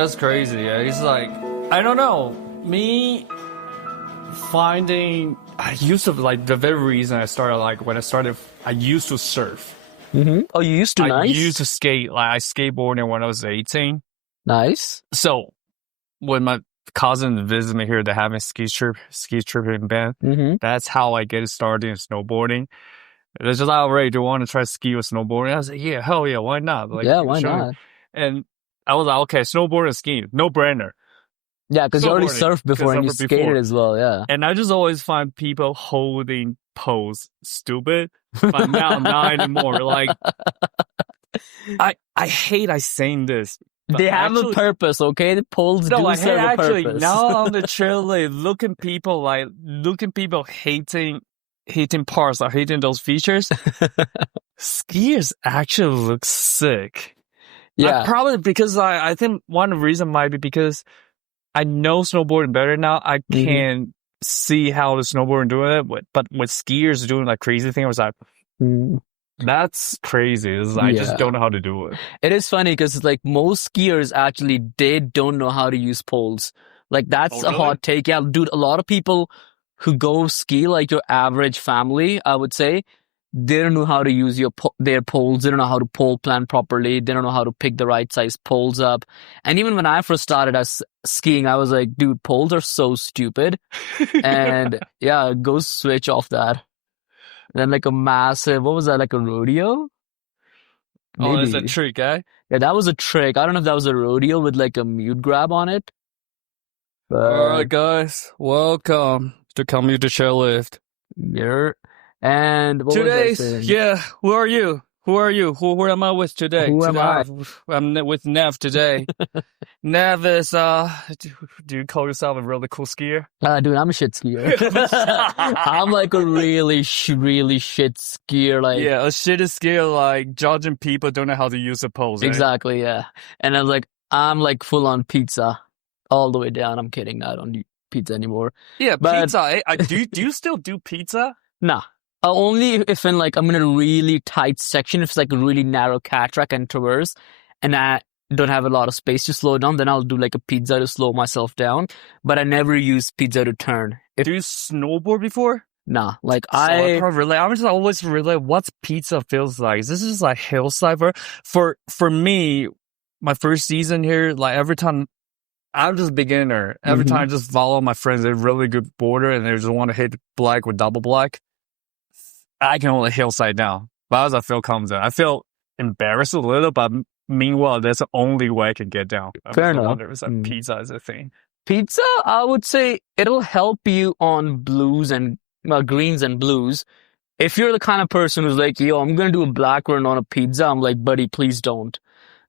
that's crazy. Yeah, it's like I don't know. Me finding I used to like the very reason I started like when I started I used to surf. Oh, you used to? I Nice. used to skate like I skateboarded when I was 18. Nice. So when my cousin visited me here, they having a ski trip in Bend. That's how I get started in snowboarding. It was just like, oh, Ray, do you want to try ski or snowboarding? I was like, yeah, hell yeah, why not? Like, Yeah, why show me. not? And I was like, okay, snowboarding and skiing, no brainer. Yeah, because you already Snowboarding, surfed before and you skated as well. Yeah. And I just always find people holding pose stupid, but now not anymore. Like, I hate saying this. They have a purpose, okay? The poles do serve a purpose. Now on the trail, like, looking people hating parts or hating those features. Skiers actually look sick. Yeah. Probably because I think one reason might be because I know snowboarding better now. I can see how the snowboarding doing it, but with skiers doing like crazy thing, I was like, that's crazy. I just don't know how to do it. It is funny because like most skiers actually they don't know how to use poles. Like that's a hot take. Yeah, dude, a lot of people who go ski, like your average family, I would say, they don't know how to use their poles. They don't know how to pole plan properly. They don't know how to pick the right size poles up. And even when I first started as skiing, I was like, dude, poles are so stupid. And yeah, go switch off that. And then like a massive, what was that, like a rodeo? Maybe. Oh, that's a trick, eh? Yeah, that was a trick. I don't know if that was a rodeo with like a mute grab on it. But... All right, guys, welcome to Commuter Chairlift. Yeah. And what today, was I saying? Yeah, who are you? Who am I with today? Who am I? I'm with Nev today. Nev is, do you call yourself a really cool skier? Dude, I'm a shit skier. I'm like a really shit skier. Like, yeah, a shit skier, like judging people don't know how to use a pose. Exactly, yeah. And I was like, I'm like full on pizza all the way down. I'm kidding. I don't do pizza anymore. Yeah, but, pizza. Do you still do pizza? Nah. Only if in like I'm in a really tight section, if it's like a really narrow cat track and traverse, and I don't have a lot of space to slow down, then I'll do like a pizza to slow myself down. But I never use pizza to turn. Do you snowboard before? Nah, like I'm just always relate what's pizza feels like. This is like hillside for me. My first season here, like every time. I'm just a beginner. Every time I just follow my friends, they're really good boarder and they just want to hit black with double black. I can only hillside down. But as I feel comes in, I feel embarrassed a little, but meanwhile, that's the only way I can get down. Fair enough. Pizza is a thing. Pizza, I would say it'll help you on blues and greens and blues. If you're the kind of person who's like, yo, I'm going to do a black run on a pizza, I'm like, buddy, please don't.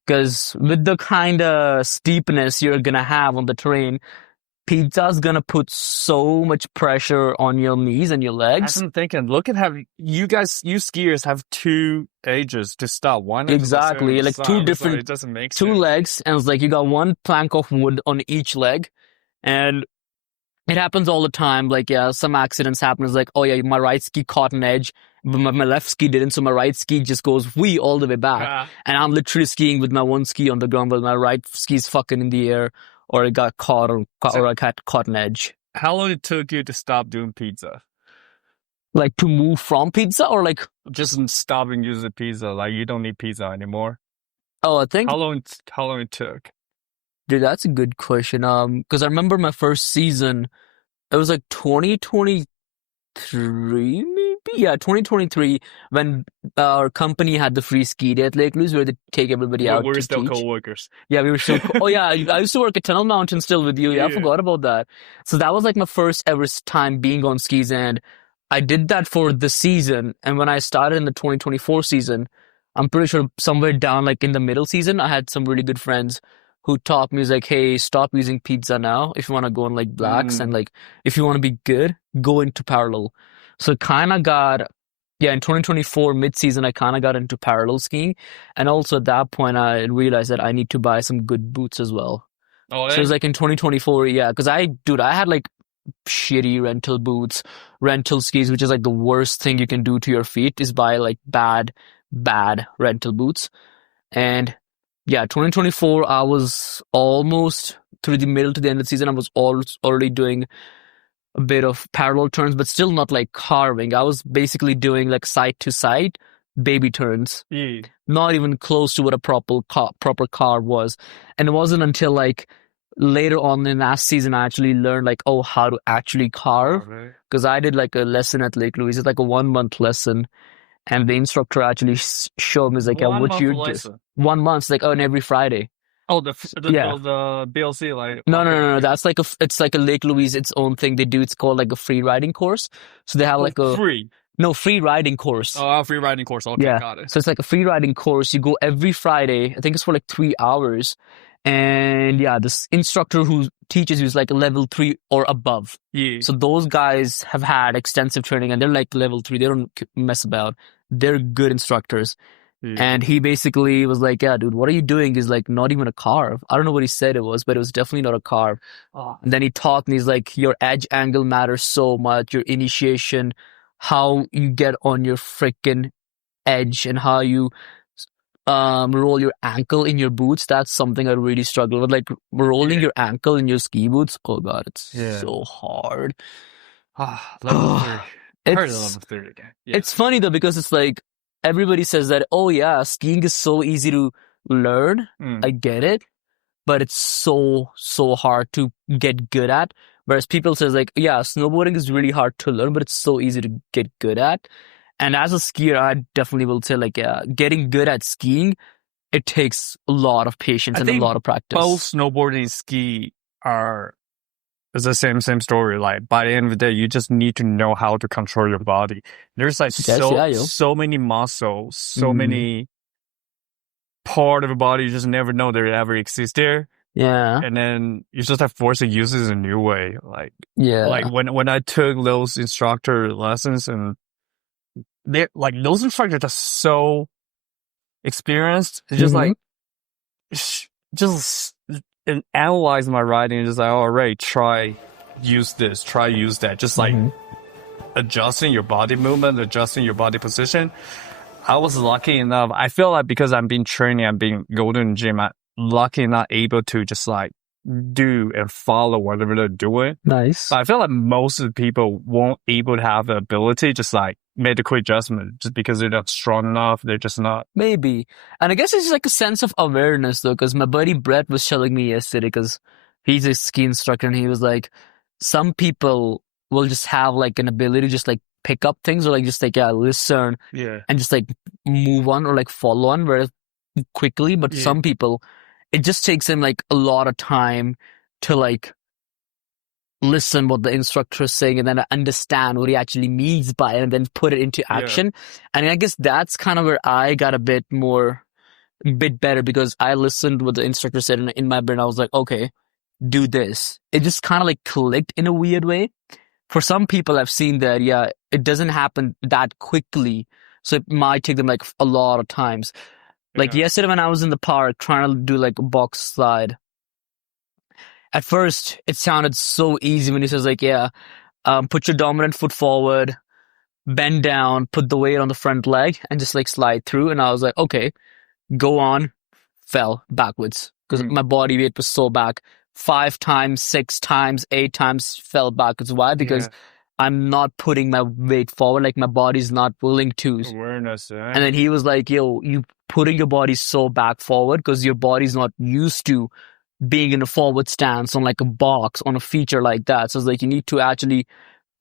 Because with the kind of steepness you're going to have on the terrain, pizza's going to put so much pressure on your knees and your legs. I'm thinking, look at how you skiers have two edges to stop. One exactly, like two different, it doesn't make two sense. legs, and it's like you got one plank of wood on each leg, and it happens all the time. Like, yeah, some accidents happen. It's like, oh yeah, my right ski caught an edge, but my left ski didn't, so my right ski just goes all the way back. And I'm literally skiing with my one ski on the ground, but my right ski's fucking in the air, or it got caught, or I got caught an edge. How long it took you to stop doing pizza? Like to move from pizza, or like just stopping using pizza? Like you don't need pizza anymore. Oh, I think how long it took? Dude, that's a good question. Because I remember my first season, it was like 2023, maybe? Yeah, 2023, when our company had the free ski day at Lake Louise, where they take everybody out. We were to still teach. co-workers. Yeah, we were still. Oh yeah, I used to work at Tunnel Mountain still with you. Yeah, I forgot about that. So that was like my first ever time being on skis, and I did that for the season. And when I started in the 2024 season, I'm pretty sure somewhere down like in the middle season, I had some really good friends who taught me, like, hey, stop using pizza now if you want to go on like blacks, and like if you want to be good, go into parallel. So kind of got, in 2024 mid-season, I kind of got into parallel skiing. And also at that point, I realized that I need to buy some good boots as well. Oh, So it was like in 2024, because I had like shitty rental boots, rental skis, which is like the worst thing you can do to your feet is buy like bad rental boots. And Yeah, 2024, I was almost through the middle to the end of the season. I was already doing a bit of parallel turns, but still not like carving. I was basically doing like side to side baby turns, Yeah. not even close to what a proper carve was. And it wasn't until like later on in last season I actually learned like, oh, how to actually carve. Alright. Because I did like a lesson at Lake Louise. It's like a 1 month lesson. And the instructor actually showed me, he's like, yeah, One what month you do. lesson. 1 month, like on every Friday. Oh, Yeah. the BLC, like, No, okay. no. That's like it's like a Lake Louise, its own thing they do. It's called like a free riding course. So they have Oh, like a free. no free riding course. Oh, free riding course. Okay, Yeah. got it. So it's like a free riding course. You go every Friday. I think it's for like 3 hours. And yeah, this instructor who teaches you is like a level 3 or above. Yeah. So those guys have had extensive training and they're like level 3. They don't mess about. They're good instructors. Yeah. And he basically was like, yeah, dude, what are you doing is like not even a carve. I don't know what he said it was, but it was definitely not a carve. Oh, And then he taught me, he's like, your edge angle matters so much, your initiation, how you get on your freaking edge and how you roll your ankle in your boots. That's something I really struggle with. Like rolling your ankle in your ski boots. Oh God, it's so hard. level 3. I heard It's level 3 again. Yeah. it's funny though because it's like everybody says that, oh yeah, skiing is so easy to learn. I get it, but it's so hard to get good at. Whereas people says like, yeah, snowboarding is really hard to learn, but it's so easy to get good at. And as a skier, I definitely will say like, yeah, getting good at skiing, it takes a lot of patience and a lot of practice. Both snowboarding and ski it's the same story. Like by the end of the day, you just need to know how to control your body. There's like so many muscles, so many part of the body you just never know they ever exist there. Yeah. And then you just have forced to use it in a new way. Like when I took those instructor lessons and they're like those instructors are so experienced. It's just like just and analyze my writing and just like, all right, try use that. Just like adjusting your body movement, adjusting your body position. I was lucky enough. I feel like because I'm been training, I'm been going to the gym, I'm lucky enough able to just like do and follow whatever they're doing. Nice. But I feel like most of the people won't able to have the ability just like make a quick adjustment just because they're not strong enough. They're just not. Maybe. And I guess it's like a sense of awareness though, because my buddy Brett was telling me yesterday, because he's a ski instructor, and he was like, some people will just have like an ability to just like pick up things or like just like, yeah, listen and just like move on or like follow on very quickly. But some people, it just takes them like a lot of time to like listen what the instructor is saying and then understand what he actually means by it and then put it into action. And I guess that's kind of where I got a bit better, because I listened what the instructor said, and in my brain I was like, okay, do this. It just kind of like clicked in a weird way. For some people I've seen that, yeah, it doesn't happen that quickly. So it might take them like a lot of times. Like yesterday when I was in the park trying to do like a box slide, at first it sounded so easy when he says like, yeah, put your dominant foot forward, bend down, put the weight on the front leg and just like slide through. And I was like, okay, go on, fell backwards because my body weight was so back. 5 times, 6 times, 8 times fell backwards. Why? Because I'm not putting my weight forward, like my body's not willing to. Awareness, And then he was like, yo, you putting your body so back forward because your body's not used to being in a forward stance on like a box, on a feature like that. So it's like you need to actually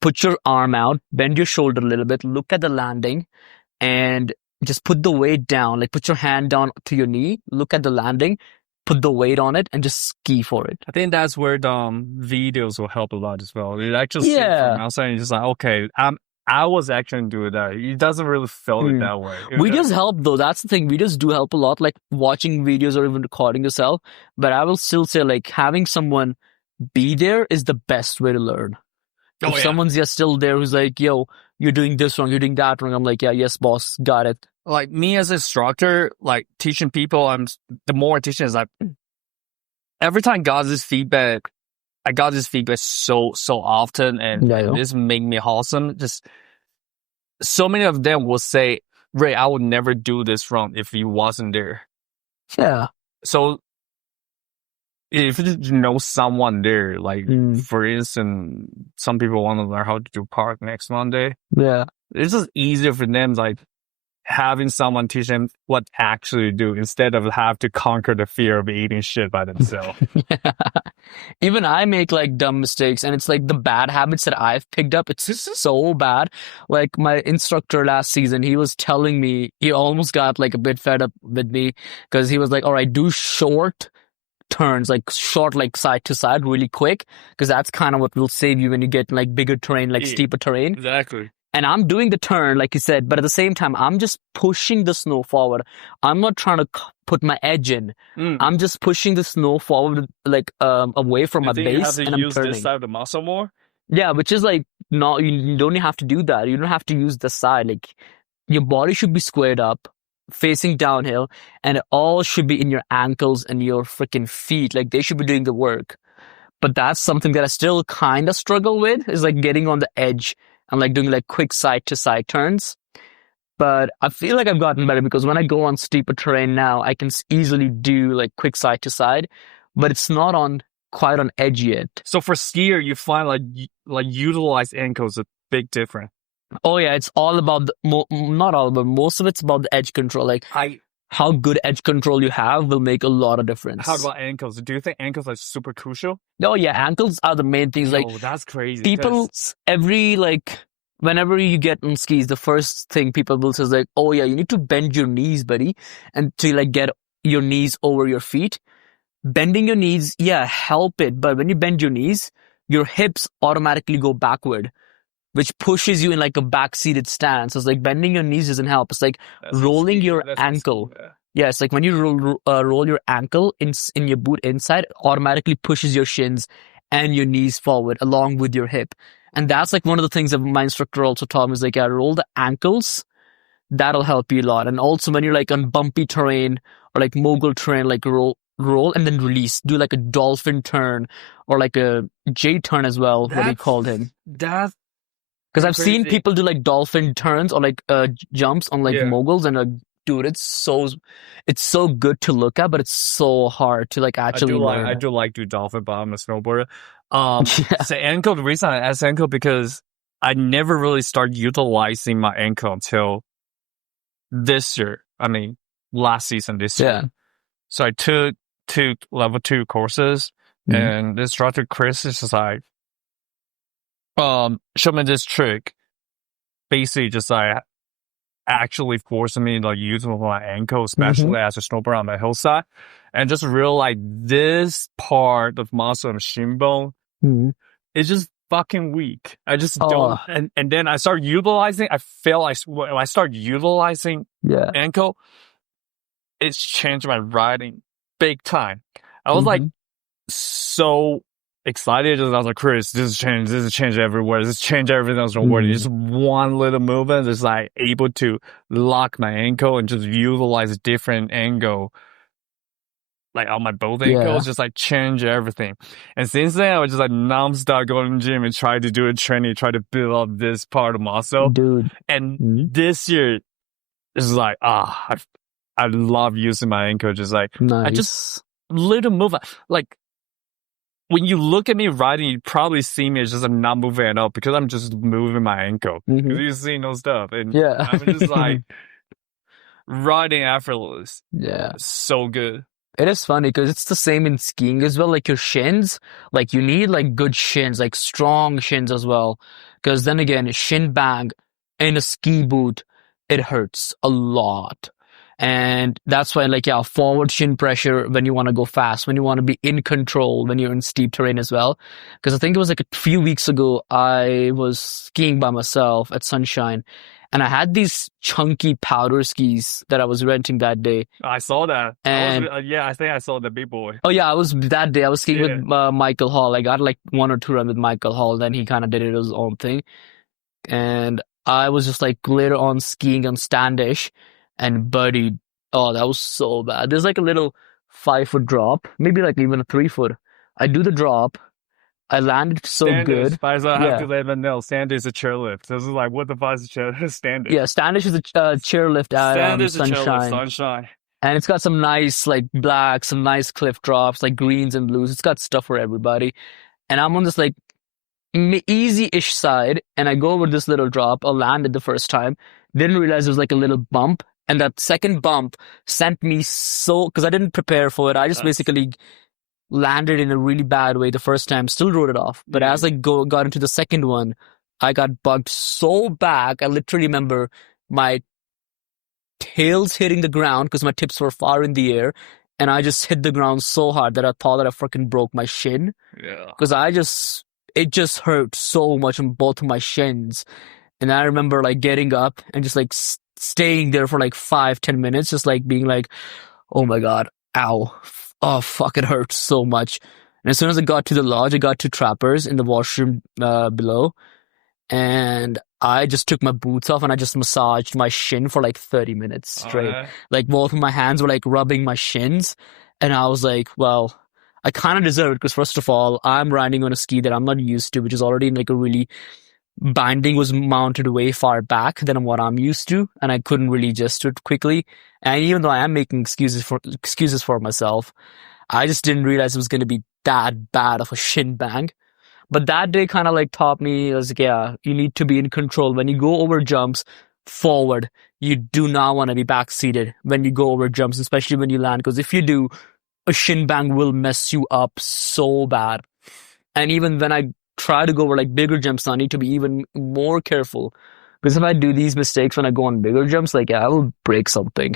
put your arm out, bend your shoulder a little bit, look at the landing, and just put the weight down. Like put your hand down to your knee, look at the landing, put the weight on it, and just ski for it. I think that's where the videos will help a lot as well. You actually see it from outside and you're just like, okay, I was actually doing that. It doesn't really feel it that way. Videos help though. That's the thing. Videos do help a lot, like watching videos or even recording yourself. But I will still say like having someone be there is the best way to learn. If someone's just still there who's like, yo, you're doing this wrong, you're doing that wrong. I'm like, yeah, yes, boss, got it. Like me as an instructor, like teaching people, the more I teach is like, every time I got this feedback so often, and this made me awesome. Just so many of them will say, Ray, I would never do this wrong if you wasn't there. Yeah. So if you know someone there, like Mm. for instance, some people want to learn how to do park next Monday. Yeah. It's just easier for them, like having someone teach them what to actually do instead of have to conquer the fear of eating shit by themselves. Even I make like dumb mistakes, and it's like the bad habits that I've picked up. It's just so bad. Like my instructor last season, he was telling me, he almost got like a bit fed up with me because he was like, all right, do short turns, like short, like side to side, really quick, because that's kind of what will save you when you get like bigger terrain, like Yeah, steeper terrain. exactly. And I'm doing the turn, like you said, but at the same time, I'm just pushing the snow forward. I'm not trying to put my edge in. I'm just pushing the snow forward, like away from my You think you have base, to and I'm use this turning. side of the muscle more? Yeah, which is like not, you don't have to do that. You don't have to use the side. Like your body should be squared up, facing downhill, and it all should be in your ankles and your freaking feet. Like they should be doing the work. But that's something that I still kind of struggle with, is like getting on the edge and like doing like quick side to side turns. But I feel like I've gotten better because when I go on steeper terrain now, I can easily do like quick side to side, but it's not on quite on edge yet. So for skier, you find like utilize ankles a big difference. Oh yeah, it's all about not all, but most of it's about the edge control. Like how good edge control you have will make a lot of difference. How about ankles? Do you think ankles are super crucial? Oh yeah, ankles are the main things. Like Oh, that's crazy. people, every like whenever you get on skis, the first thing people will say is like, oh yeah, you need to bend your knees, buddy, and to like get your knees over your feet. Bending your knees, yeah, help it, but when you bend your knees, your hips automatically go backward, which pushes you in like a back-seated stance. So it's like bending your knees doesn't help. It's like rolling your ankle. Yeah, it's like when you roll your ankle in your boot inside, it automatically pushes your shins and your knees forward along with your hip. And that's like one of the things that my instructor also taught me is like, yeah, roll the ankles. That'll help you a lot. And also when you're like on bumpy terrain or like mogul terrain, like roll and then release. Do like a dolphin turn or like a J turn as well, what he called him. That's Because I've seen people do like dolphin turns or like jumps on like moguls, and dude, it's so good to look at, but it's so hard to like actually learn. I do like to dolphin, but I'm a snowboarder. So ankle, the reason I asked ankle because I never really started utilizing my ankle until this year. I mean, last season, this year. So I took level 2 courses, and the instructor Chris is just like, showed me this trick. Basically, just like actually forcing me to like use my ankle, especially as a snowboarder on the hillside, and just realize this part of muscle and shin bone is just fucking weak. I just don't. And then I started utilizing. When I started utilizing ankle, it's changed my riding big time. I was like so excited. I was like, Chris, this is change everywhere. This change everything I was snowboarding. Just one little movement is like able to lock my ankle and just utilize a different angle. Like on my both ankles, just like change everything. And since then, I was just like nonstop going to the gym and try to do a training, try to build up this part of muscle. Dude. And this year, it's like, I love using my ankle. Just like, I just little move. Like, when you look at me riding, you probably see me as just I'm not moving at all because I'm just moving my ankle. Because you see no stuff. And I'm just like riding effortless. Yeah. So good. It is funny because it's the same in skiing as well. Like your shins, like you need like good shins, like strong shins as well. Because then again, shin bag in a ski boot, it hurts a lot. And that's why, like, yeah, forward shin pressure when you want to go fast, when you want to be in control, when you're in steep terrain as well. Because I think it was like a few weeks ago, I was skiing by myself at Sunshine, and I had these chunky powder skis that I was renting that day. I saw that. And I think I saw the big boy. Oh yeah, I was skiing with Michael Hall. I got like 1 or 2 runs with Michael Hall. Then he kind of did it his own thing. And I was just like later on skiing on Standish. And buddy, oh, that was so bad. There's like a little 5-foot drop, maybe like even a 3-foot. I do the drop. I landed so good. I have to let them know. Standish is a chairlift. This is like, what the fuck is a chairlift? Standish. Yeah, Standish is a chairlift at Sunshine. Sunshine. And it's got some nice like blacks, some nice cliff drops, like greens and blues. It's got stuff for everybody. And I'm on this like easy-ish side, and I go over this little drop. I landed the first time, didn't realize there was like a little bump, and that second bump sent me so because I didn't prepare for it. I just basically landed in a really bad way the first time, still wrote it off. But as I got into the second one, I got bugged so bad. I literally remember my tails hitting the ground because my tips were far in the air, and I just hit the ground so hard that I thought that I freaking broke my shin. Yeah. Because it just hurt so much on both of my shins. And I remember like getting up and just like staying there for like 5-10 minutes, just like being like, oh my God, ow. Oh, fuck, it hurts so much. And as soon as I got to the lodge, I got to Trappers in the washroom below. And I just took my boots off and I just massaged my shin for like 30 minutes straight. Like both of my hands were like rubbing my shins. And I was like, well, I kind of deserve it because first of all, I'm riding on a ski that I'm not used to, which is already in like a really binding was mounted way far back than what I'm used to. And I couldn't really adjust to it quickly. And even though I am making excuses for myself, I just didn't realize it was going to be that bad of a shin bang. But that day kind of like taught me, I was like, yeah, you need to be in control. When you go over jumps forward, you do not want to be backseated when you go over jumps, especially when you land. Because if you do, a shin bang will mess you up so bad. And even when I try to go over like bigger jumps, I need to be even more careful. Because if I do these mistakes when I go on bigger jumps, like, yeah, I will break something.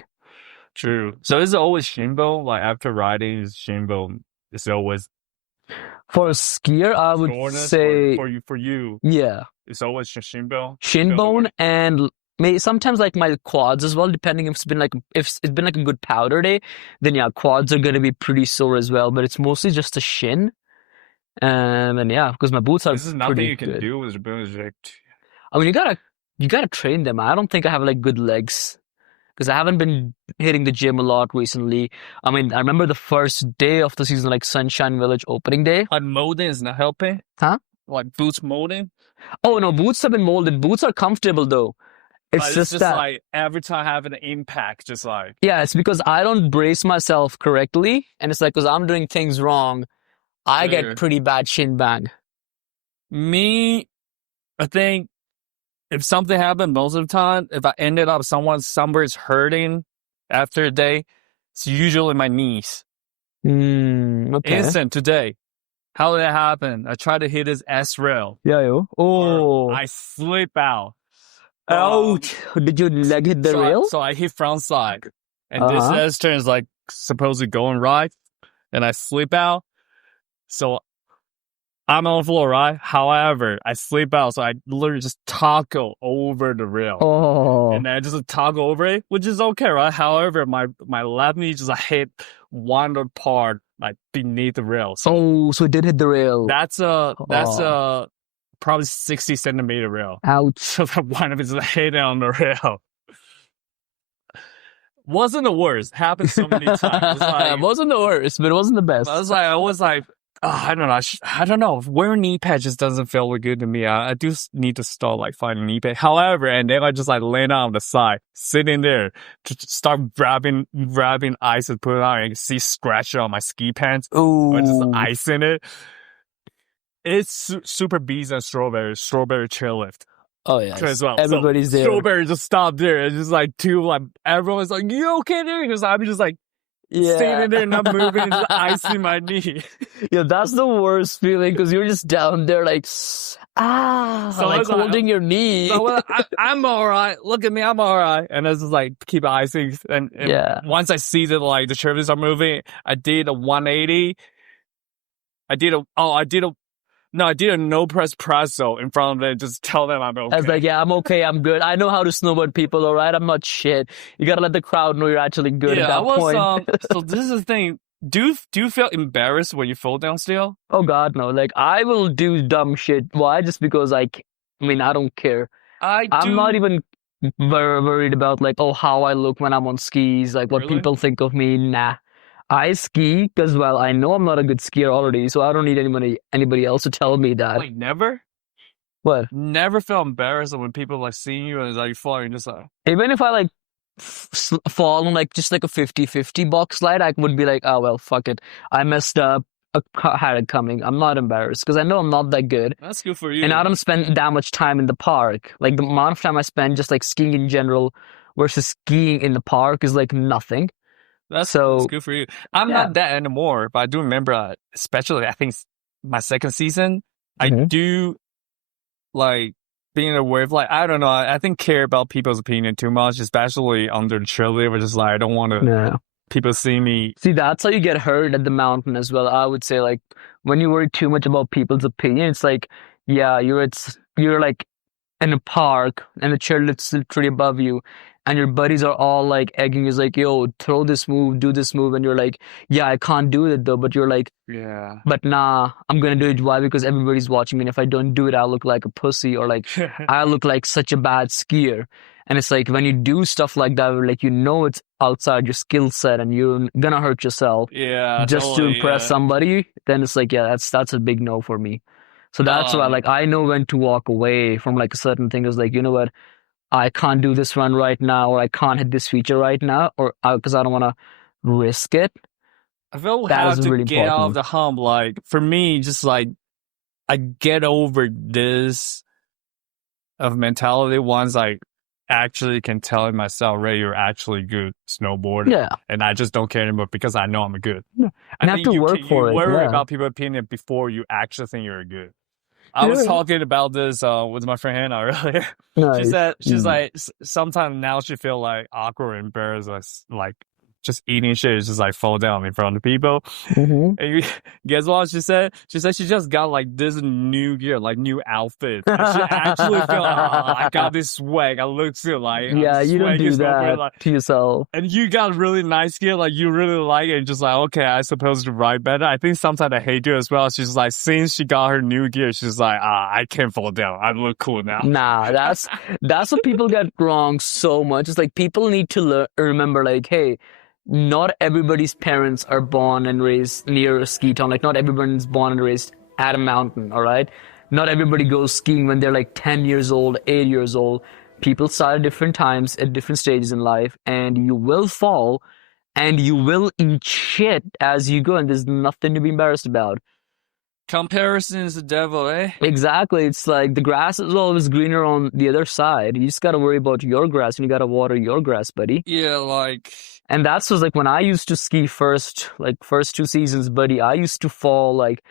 True. So is it always shin bone? Like after riding, is shin bone is always for a skier? I would say for you, yeah, it's always shin bone. Shin bone and sometimes like my quads as well. Depending if it's been like a good powder day, then yeah, quads are gonna be pretty sore as well. But it's mostly just the shin, and yeah, because my boots are. This is nothing you can do with the bone. I mean, you gotta train them. I don't think I have like good legs. Because I haven't been hitting the gym a lot recently. I mean, I remember the first day of the season, like Sunshine Village opening day. Like molding is not helping? Huh? Like boots molding? Oh, no, boots have been molded. Boots are comfortable, though. It's just that, like every time I have an impact, just like... Yeah, it's because I don't brace myself correctly. And it's like, because I'm doing things wrong, I get pretty bad shin bang. Me, I think... If something happened most of the time, if I ended up somewhere's hurting after a day, it's usually my knees. Okay. Instant today. How did that happen? I tried to hit his S rail. Yeah, yo. Oh. I slip out. Ouch. Did your leg hit the rail? So I hit front side. And this S turn is like supposed to go right. And I slip out. So I'm on the floor, right? However, I slip out, so I literally just toggle over the rail. Oh. And then I just toggle over it, which is okay, right? However, my left knee just hit one part like beneath the rail. So it did hit the rail. That's probably 60 centimeter rail. Ouch. So that one of it just hit on the rail. Wasn't the worst. Happened so many times. It wasn't the worst, but it wasn't the best. I was like, I don't know. I don't know. Wearing knee pads just doesn't feel good to me. I do need to start like finding knee pad. However, and then I just like lay down on the side, sitting there, to start grabbing ice and put it on, and see scratch on my ski pants. Ooh. Or just ice in it. It's super bees and strawberry chairlift. Oh yeah, as well. Everybody's there. Strawberry just stopped there. It's just like everyone's like, "You okay there?" Because I'm just like. Yeah. Standing there, not moving, just icing my knee. Yeah, that's the worst feeling because you're just down there like, so like holding your knee. So I'm all right. Look at me, I'm all right. And it's just like keep icing. And yeah. Once I see that like the turbines are moving, I did a 180. I did a no press presso in front of them, just tell them I'm okay. I was like, yeah, I'm okay, I'm good. I know how to snowboard people, all right? I'm not shit. You gotta let the crowd know you're actually good at that point. So this is the thing. Do you feel embarrassed when you fall down still? Oh God, no. Like, I will do dumb shit. Why? Just because, like, I mean, I don't care. I'm not even very worried about, like, how I look when I'm on skis, like, what people think of me. Nah. I ski because, well, I know I'm not a good skier already, so I don't need anybody else to tell me that. Wait, never? What? Never feel embarrassed when people like seeing you and like falling just like. Even if I like fall on like just like a 50-50 box slide, I would be like, oh well, fuck it. I messed up. Had it coming. I'm not embarrassed because I know I'm not that good. That's good for And you. I don't spend that much time in the park. Like the amount of time I spend just like skiing in general versus skiing in the park is like nothing. That's So good for you. I'm yeah. not that anymore, but I do remember, especially I think my second season, I Mhm. do like being aware of like I don't know. I think care about people's opinion too much, especially under the chairlift. Which is like I don't want to Yeah. people see me. See, that's how you get hurt at the mountain as well. I would say like when you worry too much about people's opinion, it's like, yeah, you're like in a park and the chairlift's literally above you and your buddies are all like egging you like, yo, throw this move, do this move, and you're like, yeah, I can't do it though, but you're like, Yeah. but nah, I'm gonna do it. Why? Because everybody's watching me, and if I don't do it, I'll look like a pussy or like I look like such a bad skier. And it's like when you do stuff like that, where, like you know it's outside your skill set and you're gonna hurt yourself Yeah, just to totally. impress Yeah. somebody, then it's like, yeah, that's a big no for me. So that's why like I know when to walk away from like a certain thing. It's like, you know what, I can't do this run right now, or I can't hit this feature right now, or because I don't want to risk it. I feel That how is to really get out of important. the hump. Like for me, just like I get over this of mentality once I actually can tell myself, Ray, you're actually good snowboarder. Yeah. And I just don't care anymore because I know I'm good. Yeah. I You have think to you work for it. worry Yeah. about people's opinion before you actually think you're good. I was talking about this with my friend Hannah earlier. Nice. She said she's like sometimes now she feel like awkward and embarrassed, like just eating shit is just like fall down in front of people. Mhm. And you, guess what she said? She said she just got like this new gear, like new outfit. And she actually felt I got this swag. I look good, like Yeah, I'm you don't do swaggy snowboarder, that like. to yourself. And you got really nice gear, like you really like it. Just like, okay, I supposed to ride better. I think sometimes I hate you as well. She's like, since she got her new gear, she's like, I can't fall down. I look cool now. Nah, that's what people get wrong so much. It's like people need to remember, like, hey, not everybody's parents are born and raised near a ski town. Like, not everyone's born and raised at a mountain, all right? Not everybody goes skiing when they're like 10 years old, 8 years old. People start at different times, at different stages in life, and you will fall and you will eat shit as you go, and there's nothing to be embarrassed about. Comparison is the devil, eh? Exactly. It's like the grass is always greener on the other side. You just got to worry about your grass and you got to water your grass, buddy. Yeah, like. And that's was like when I used to ski first 2 seasons, buddy, I used to fall like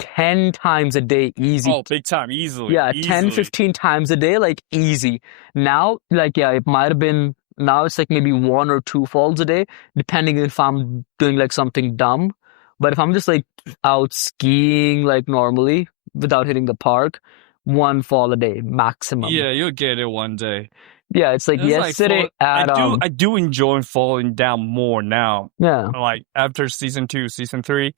10 times a day easy. Oh, big time, easily. Yeah, easily. 10, 15 times a day, like easy. Now, like, yeah, it might have been, now it's like maybe 1 or 2 falls a day, depending if I'm doing like something dumb. But if I'm just like out skiing like normally without hitting the park, 1 fall a day maximum. Yeah, you'll get it one day. Yeah, it's like It's yesterday like at I do enjoy falling down more now. Yeah. Like after season 2, season 3,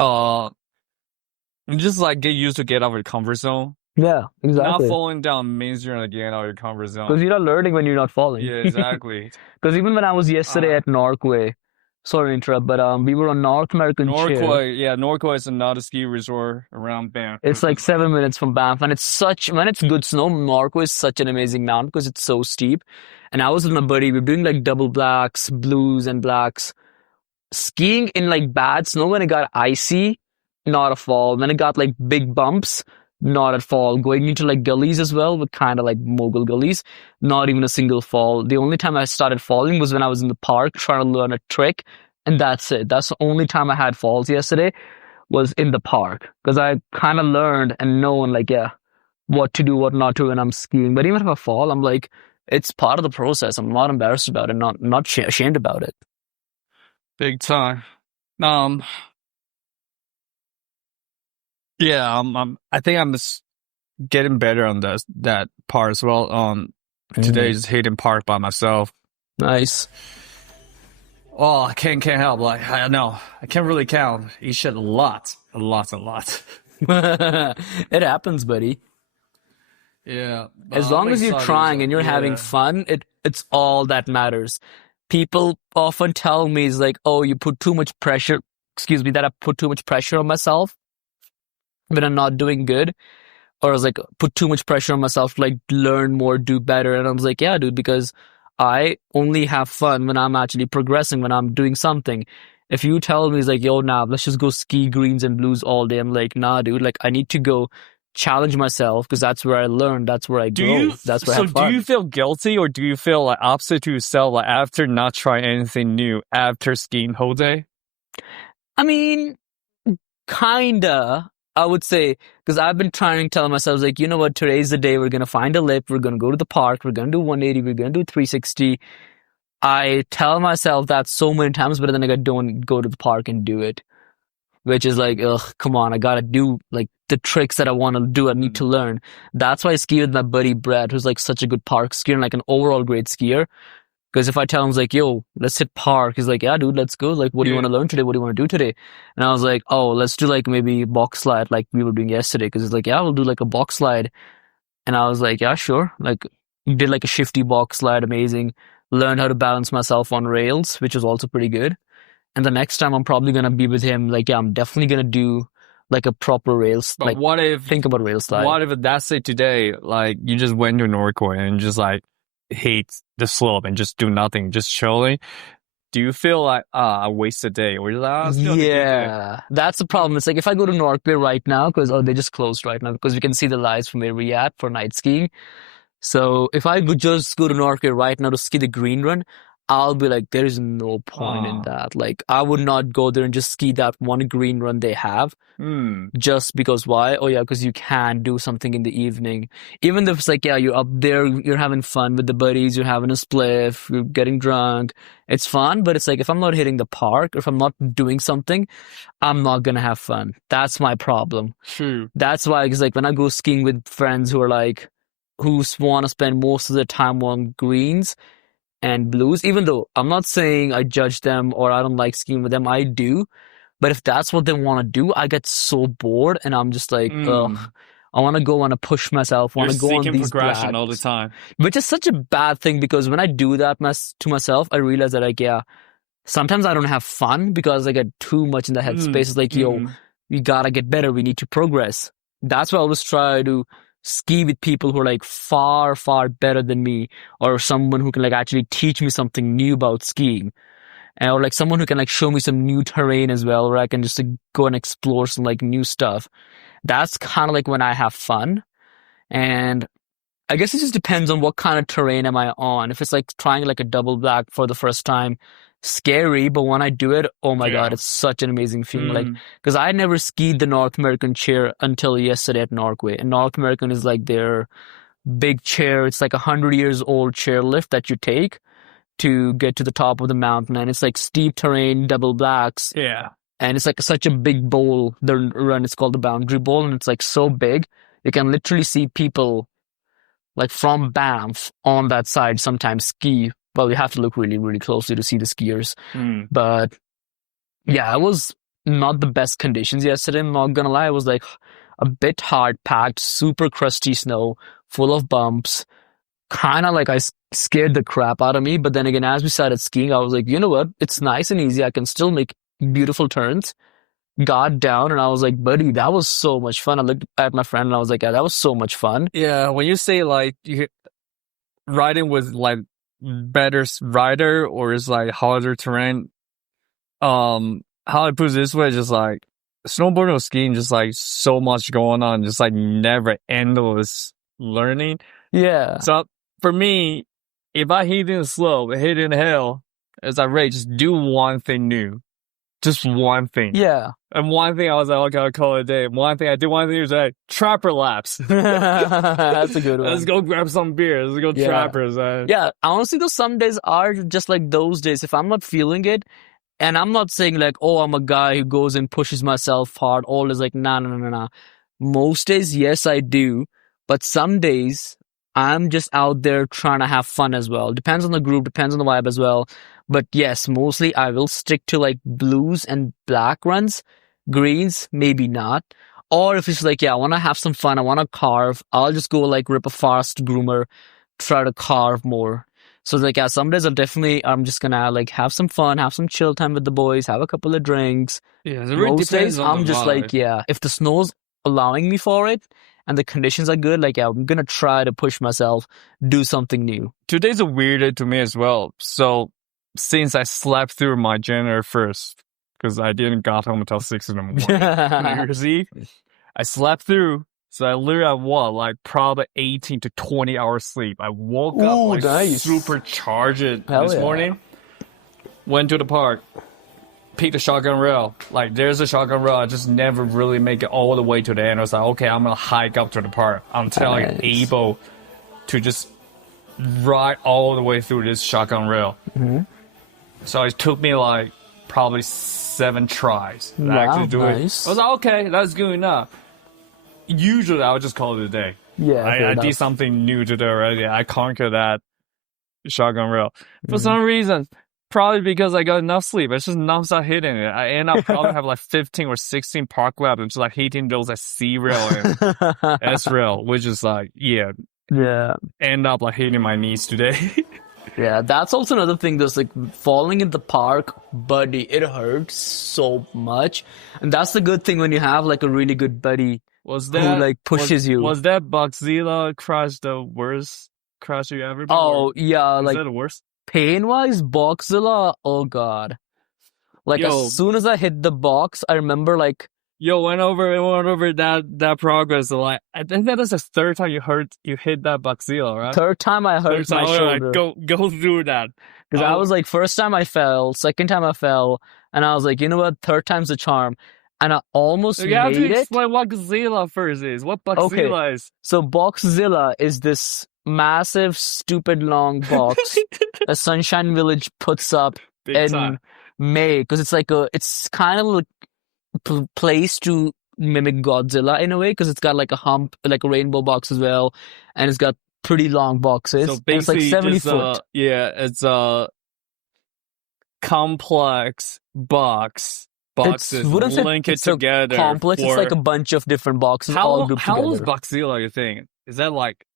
you just like get used to get out of your comfort zone. Yeah, exactly. Not falling down means you're gonna get out of your comfort zone. Because you're not learning when you're not falling. Yeah, exactly. Because even when I was yesterday at Norquay, sorry to interrupt, but we were on North American Chair. Norquay is another ski resort around Banff. It's like 7 minutes from Banff, and when it's good snow, Norquay is such an amazing mountain because it's so steep. And I was with my buddy, we were doing like double blacks, blues, and blacks. Skiing in like bad snow when it got icy, not a fall. When it got like big bumps, not at fall. Going into like gullies as well, with kind of like mogul gullies, not even a single fall. The only time I started falling was when I was in the park trying to learn a trick, and that's it. That's the only time I had falls yesterday was in the park because I kind of learned and known like, yeah, what to do, what not to when I'm skiing. But even if I fall, I'm like, it's part of the process. I'm not embarrassed about it, not ashamed about it. Big time. Yeah, I think I'm just getting better on that part as well. Today is hitting park by myself. Nice. Oh, I can't help. Like I know I can't really count. Eat shit a lot. It happens, buddy. Yeah. As long as you're trying and you're having fun, it's all that matters. People often tell me, it's like, oh, you put too much pressure. Excuse me, that I put too much pressure on myself when I'm not doing good. Or I was like, put too much pressure on myself to like learn more, do better. And I was like, yeah, dude, because I only have fun when I'm actually progressing, when I'm doing something. If you tell me, it's like, yo, nah, let's just go ski greens and blues all day. I'm like, nah, dude, like, I need to go challenge myself because that's where I learn, that's where I grow, that's where I have do you fun. feel guilty or do you feel like opposite to yourself, like after not trying anything new after skiing whole day? I mean, kinda, I would say, because I've been trying to tell myself, like, you know what, today's the day we're gonna find a lip, we're gonna go to the park, we're gonna do 180, we're gonna do 360. I tell myself that so many times, but then I don't go to the park and do it, which is like, ugh, come on, I gotta do like the tricks that I want to do, I need to learn. That's why I ski with my buddy Brett, who's like such a good park skier and like an overall great skier. Because if I tell him, like, yo, let's hit park, he's like, yeah, dude, let's go. Like, what do you want to learn today? What do you want to do today? And I was like, oh, let's do like maybe box slide like we were doing yesterday. Because he's like, yeah, we'll do like a box slide. And I was like, yeah, sure. Like, did like a shifty box slide, amazing. Learned how to balance myself on rails, which was also pretty good. And the next time I'm probably gonna be with him, like, yeah, I'm definitely gonna do like a proper rails, But like think about rail slide. what if that's it today, like you just went to Norcoy and just like hate the slope and just do nothing, just chilling? Do you feel like, I wasted a day? Or you're like, it's still a good day? Yeah, that's the problem. It's like if I go to North Bay right now, because they just closed right now because we can see the lights from where we at for night skiing. So if I would just go to North Bay right now to ski the green run, I'll be like, there's no point in that. Like, I would not go there and just ski that one green run they have. Just because why? Oh yeah, because you can do something in the evening. Even if it's like, yeah, you're up there, you're having fun with the buddies, you're having a spliff, you're getting drunk. It's fun, but it's like if I'm not hitting the park or if I'm not doing something, I'm not gonna have fun. That's my problem. True. That's why, because like when I go skiing with friends who are like, who want to spend most of their time on greens and blues, even though I'm not saying I judge them or I don't like skiing with them, I do. But if that's what they want to do, I get so bored and I'm just like, ugh, I want to go, want to push myself, want to go on these progression all the time. Which is such a bad thing because when I do that to myself, I realize that like, yeah, sometimes I don't have fun because I get too much in the headspace. It's like, yo, we gotta get better. We need to progress. That's why I always try to ski with people who are like far, far better than me or someone who can like actually teach me something new about skiing. Or like someone who can like show me some new terrain as well, where I can just like, go and explore some like new stuff. That's kind of like when I have fun. And I guess it just depends on what kind of terrain am I on. If it's like trying like a double black for the first time, scary, but when I do it, oh my God, it's such an amazing feeling. Like, because I never skied the North American chair until yesterday at Norquay. And North American is like their big chair. It's like 100 years old chairlift that you take to get to the top of the mountain, and it's like steep terrain, double blacks. Yeah. And it's like such a big bowl. The run is called the Boundary Bowl, and it's like so big. You can literally see people like from Banff on that side sometimes ski. Well, you have to look really, really closely to see the skiers. But yeah, it was not the best conditions yesterday. I'm not gonna lie. It was like a bit hard packed, super crusty snow, full of bumps. Kind of like I scared the crap out of me. But then again, as we started skiing, I was like, you know what? It's nice and easy. I can still make beautiful turns. Got down and I was like, buddy, that was so much fun. I looked at my friend and I was like, yeah, that was so much fun. Yeah, when you say like riding with like better rider or is like harder terrain, how I put it this way, just like snowboarding or skiing, just like so much going on, just like never endless learning. Yeah. So for me, if I hit in the slope, hit in the hill, as I rate, just do one thing new. Just one thing. Yeah. And one thing I was like, okay, I'll call it a day. One thing I did, one thing was like, trapper laps. That's a good one. Let's go grab some beer. Let's go trappers. Yeah, honestly, though, some days are just like those days. If I'm not feeling it, and I'm not saying like, oh, I'm a guy who goes and pushes myself hard, always like, nah. Most days, yes, I do. But some days, I'm just out there trying to have fun as well. Depends on the group, depends on the vibe as well. But yes, mostly I will stick to like blues and black runs. Greens, maybe not. Or if it's like, yeah, I want to have some fun, I want to carve, I'll just go like rip a fast groomer, try to carve more. So like, yeah, some days I'm just gonna like have some fun, have some chill time with the boys, have a couple of drinks. Yeah, it really Most depends days on I'm the just vibe. like, yeah, if the snow's allowing me for it, and the conditions are good, like, yeah, I'm gonna try to push myself, do something new. Today's a weird day to me as well. So since I slept through my January 1st, because I didn't got home until 6 in the morning, New Year's Eve, I slept through. So I literally had what, like probably 18 to 20 hours sleep. I woke up Ooh, like nice. supercharged Hell this yeah. morning. Went to the park, picked a shotgun rail. Like there's a shotgun rail. I just never really make it all the way to the end. I was like, okay, I'm gonna hike up to the park until I'm Nice. able to just ride all the way through this shotgun rail. So it took me like probably 7 tries to Wow, actually do nice. it. I was like, okay, that's good enough. Usually I would just call it a day. Yeah, fair I enough. did something new today already. I conquered that shotgun rail. For Mm-hmm. some reason, probably because I got enough sleep. It's just nonstop hitting it. I end up probably have like 15 or 16 park laps and just like hitting those like C rail and S rail, which is like, yeah, Yeah. end up like hitting my knees today. Yeah, that's also another thing. There's like falling in the park, buddy, it hurts so much. And that's the good thing when you have like a really good buddy Was who that like pushes you. Was that Boxzilla crash the worst crash you ever been? Oh, yeah, Is like that the worst? pain-wise, Boxzilla, oh God. Like Yo. as soon as I hit the box, I remember like, Yo, went over that progress. So like, I think that is the third time you hit that Boxzilla, right? third time I hurt Third my time, shoulder. like, go through that. Because I was like, first time I fell, second time I fell, and I was like, you know what, third time's the charm. And I almost You have to made it. explain what Godzilla first is. What Boxzilla is. So Boxzilla is this massive, stupid, long box that Sunshine Village puts up Big in time. May, because it's kind of like a place to mimic Godzilla in a way, because it's got like a hump, like a rainbow box as well, and it's got pretty long boxes. So And it's like basically, 70 just, foot. it's a complex boxes Wouldn't say link it it's a together. complex. It's like a bunch of different boxes all grouped how together. is Boxzilla, you think? Is that like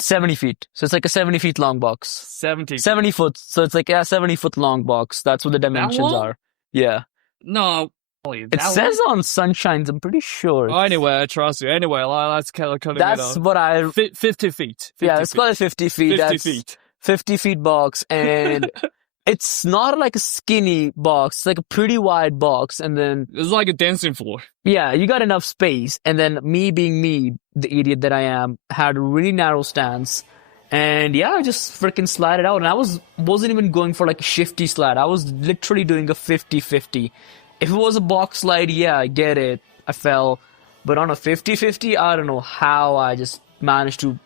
70 feet. So it's like a 70 feet long box. 70? 70 foot. So it's like a 70 foot long box. That's what the dimensions long? are. Yeah. No. It says on Sunshine's, I'm pretty sure. Oh, anyway, I trust you. Anyway, let's cut it That's off. what I... 50 feet. 50 Yeah, let's call it 50 feet. 50 That's feet. 50 feet box. And it's not like a skinny box. It's like a pretty wide box. And then... It's like a dancing floor. Yeah, you got enough space. And then me being me, the idiot that I am, had a really narrow stance. And yeah, I just freaking slid it out. And I wasn't even going for like a shifty slide. I was literally doing a 50-50. If it was a box slide, yeah, I get it. I fell. But on a 50-50, I don't know how I just managed to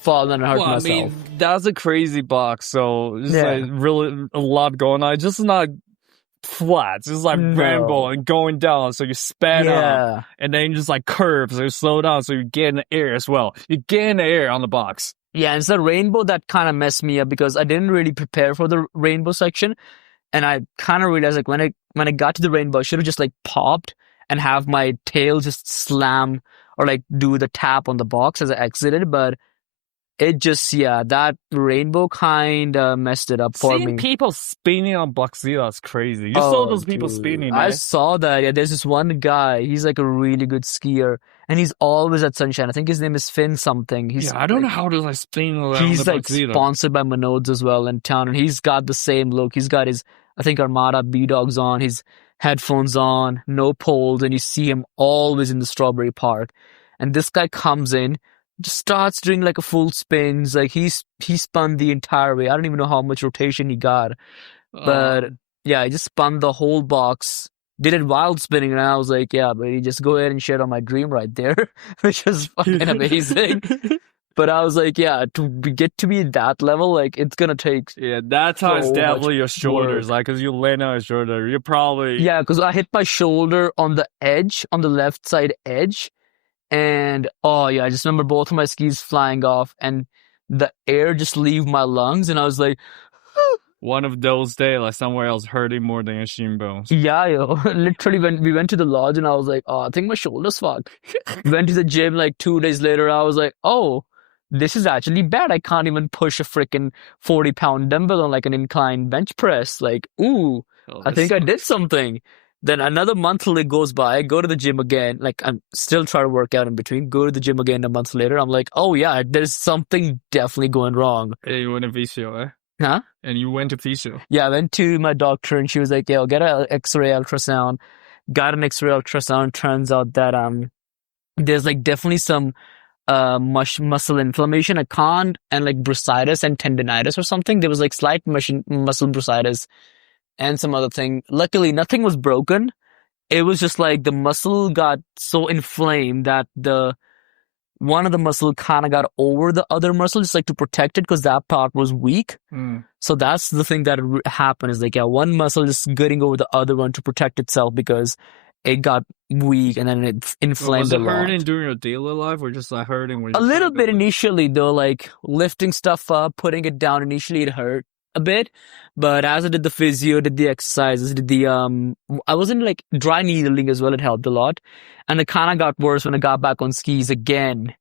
fall and hurt myself. I mean, that's a crazy box. So it's Yeah. like really a lot going on. It's just not flat. It's just like rainbow and going down. So you sped up. Yeah. And then you just like curve. So you slow down. So you get in the air as well. You get in the air on the box. Yeah, and it's the rainbow that kind of messed me up because I didn't really prepare for the rainbow section. And I kind of realized like when I got to the rainbow, I should have just like popped and have my tail just slam or like do the tap on the box as I exited. But it just, yeah, that rainbow kind of messed it up for Seeing me. people spinning on Boxzilla is crazy. You saw those people Dude. spinning, I right? saw that. Yeah, there's this one guy. He's like a really good skier, and he's always at Sunshine. I think his name is Finn something. He's I don't know how to like spin around He's the like Boxzilla. sponsored by Minodes as well in town, and he's got the same look. He's got his, I think, Armada B-Dogs on, his headphones on, no poles, and you see him always in the Strawberry Park. And this guy comes in, just starts doing like a full spins, like he spun the entire way. I don't even know how much rotation he got, but yeah, he just spun the whole box. Did it while spinning, and I was like, yeah, but you just go ahead and shit on my dream right there, which is fucking amazing. But I was like, yeah, get to be that level, like, it's gonna take Yeah, that time so it's definitely much your shoulders, work. like, because you land on your shoulder. You're probably... Yeah, because I hit my shoulder on the edge, on the left side edge, and oh yeah, I just remember both of my skis flying off, and the air just leave my lungs, and I was like, One of those days, like, somewhere else hurting more than your shin bones. yeah, yo, literally when we went to the lodge, and I was like, oh, I think my shoulder's fucked. Went to the gym like 2 days later, I was like, oh, this is actually bad. I can't even push a freaking 40-pound dumbbell on like an incline bench press. Like, ooh, I think I did something. Then another month goes by, I go to the gym again. Like, I'm still trying to work out in between. Go to the gym again a month later. I'm like, oh yeah, there's something definitely going wrong. Hey, you went to physio, eh? Huh? And you went to physio. Yeah, I went to my doctor and she was like, yo, get an X-ray ultrasound. Got an X-ray ultrasound. Turns out that there's like definitely some muscle inflammation. And like bursitis and tendinitis or something. There was like slight muscle bursitis and some other thing. Luckily, nothing was broken. It was just like the muscle got so inflamed that one of the muscle kind of got over the other muscle just like to protect it because that part was weak. So that's the thing that happened is like, yeah, one muscle just getting over the other one to protect itself because it got weak and then it inflamed a lot. Was it hurting during your daily life or just like hurting when you A little started bit going? initially though, like lifting stuff up, putting it down, initially it hurt a bit. But as I did the physio, did the exercises, I wasn't like dry needling as well, it helped a lot. And it kind of got worse when I got back on skis again.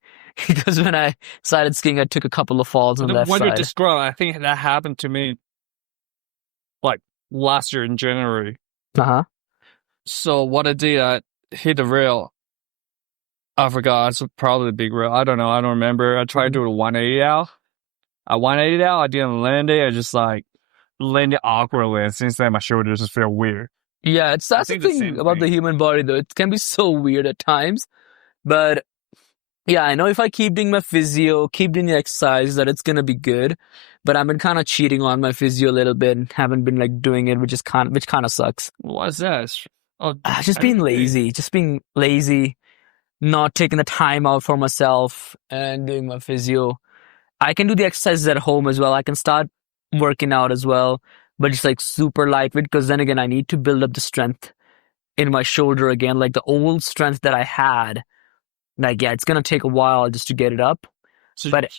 Because when I started skiing, I took a couple of falls on the left What you side. described, I think that happened to me like last year in January. Uh-huh. So what I did, I hit the rail. I forgot. It's probably a big rail. I don't know. I don't remember. I tried to do a 180 out. I 180 out. I didn't land it. I just like landed awkwardly. And since then, my shoulders just feel weird. Yeah, that's the think the thing same about the thing. human body though. It can be so weird at times. But yeah, I know if I keep doing my physio, keep doing the exercise, that it's gonna be good. But I've been kind of cheating on my physio a little bit and haven't been like doing it, which kind of sucks. What's that? Oh, Just being lazy, not taking the time out for myself and doing my physio. I can do the exercises at home as well. I can start working out as well, but just like super lightweight because then again, I need to build up the strength in my shoulder again, like the old strength that I had. Like, yeah, it's gonna take a while just to get it up. So, But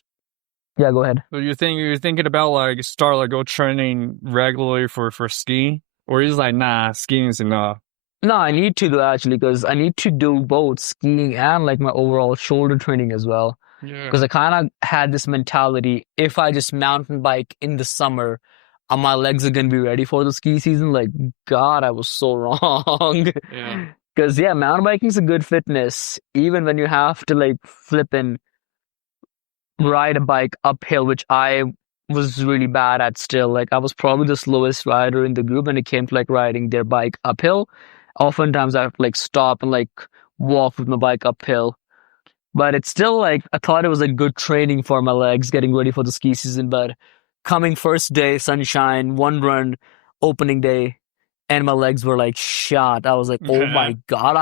yeah, go ahead. so you're thinking about like start like go training regularly for skiing, or is like nah, skiing is enough. No, I need to do actually because I need to do both skiing and like my overall shoulder training as well. Yeah. Because I kind of had this mentality, if I just mountain bike in the summer, my legs are going to be ready for the ski season. Like, God, I was so wrong. Yeah. Because, yeah, mountain biking is a good fitness, even when you have to, like, flip and ride a bike uphill, which I was really bad at still. Like, I was probably the slowest rider in the group when it came to, like, riding their bike uphill. Oftentimes, I have to, like, stop and, like, walk with my bike uphill. But it's still like, I thought it was like good training for my legs, getting ready for the ski season. But coming first day, sunshine, one run, opening day, and my legs were like shot. I was like, oh my God,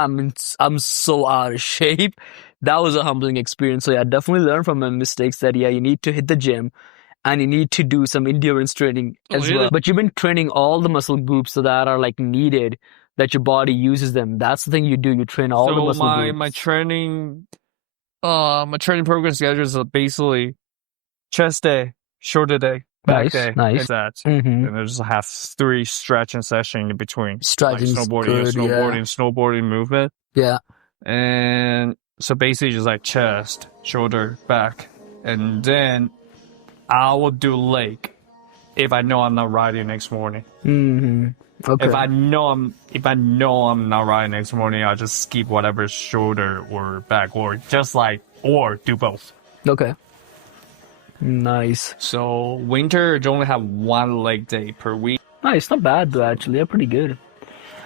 I'm so out of shape. That was a humbling experience. So yeah, definitely learn from my mistakes that, yeah, you need to hit the gym and you need to do some endurance training as well. But you've been training all the muscle groups that are like needed, that your body uses them. That's the thing you do. You train all the muscle groups. My training program schedule is basically chest day, shoulder day, back day. Nice. It's that. Mm-hmm. And I just have 3 stretching sessions in between. Stretching's like good, snowboarding movement. Yeah. And so basically just like chest, shoulder, back. And then I will do leg if I know I'm not riding next morning. Mm-hmm. Okay. If I know I'm not riding next morning, I'll just skip whatever shoulder or back or do both. Okay. Nice. So winter, you only have 1 leg day per week. Nice, not bad though, actually. They're pretty good.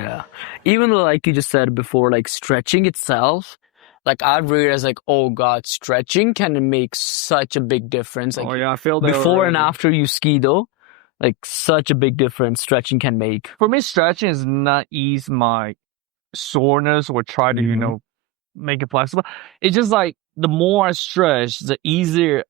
Yeah. Even though, like you just said before, like stretching itself, like I've realized, like, oh God, stretching can make such a big difference. Like, Oh yeah, I feel that before already. and after you ski though, like such a big difference stretching can make. For me, stretching is not ease my soreness or try to, make it flexible. It's just like the more I stretch, the easier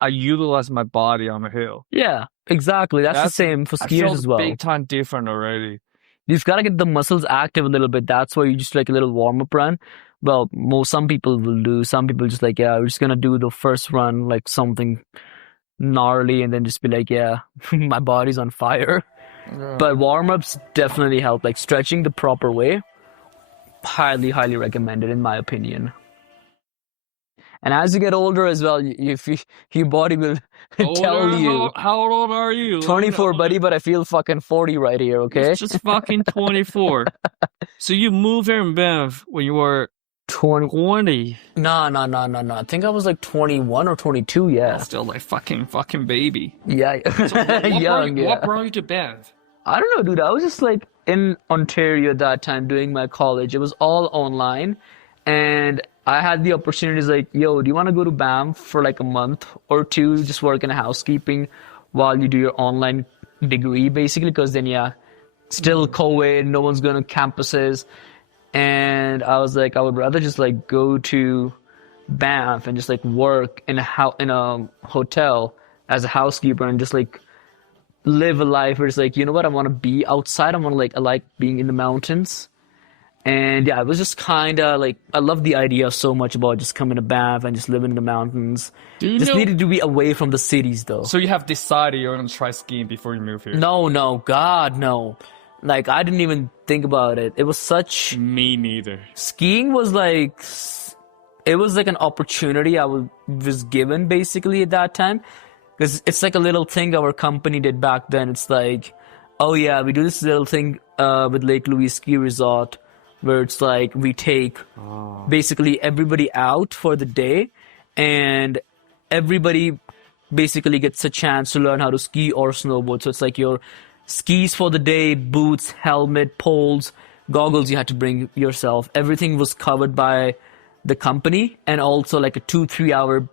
I utilize my body on the hill. Yeah, exactly. That's the same for I skiers feel as well. big time different already. You've got to get the muscles active a little bit. That's why you just like a little warm-up run. Well, some people will do. Some people just like, yeah, we're just going to do the first run, like something gnarly, and then just be like, yeah, my body's on fire. Yeah. But warm-ups definitely help. Like stretching the proper way, highly, highly recommended in my opinion. And as you get older as well, your body will tell you. How old are you? 24, buddy, but I feel fucking 40 right here, okay? It's just fucking 24. So you moved here in Banff when you were 20. No. I think I was like 21 or 22, yeah. Still like fucking baby. Yeah. So Young, yeah. What brought you to Banff? I don't know, dude. I was just like in Ontario at that time doing my college. It was all online. And I had the opportunities like, yo, do you want to go to Banff for like a month or two, just work in housekeeping while you do your online degree, basically? Because then, yeah, still COVID, no one's going to campuses. And I was like, I would rather just like go to Banff and just like work in a hotel as a housekeeper and just like live a life where it's like, you know what, I want to be outside. I like being in the mountains. And yeah, it was just kind of like, I love the idea so much about just coming to Banff and just living in the mountains. Needed to be away from the cities though. So you have decided you're going to try skiing before you move here? No, God, no. Like, I didn't even think about it. It was such... Me neither. Skiing was like... It was like an opportunity I was given, basically, at that time. Because it's like a little thing our company did back then. It's like, oh yeah, we do this little thing with Lake Louise Ski Resort, where it's like, we take basically everybody out for the day, and everybody basically gets a chance to learn how to ski or snowboard. So it's like your... skis for the day, boots, helmet, poles, goggles you had to bring yourself. Everything was covered by the company, and also like a 2-3 hour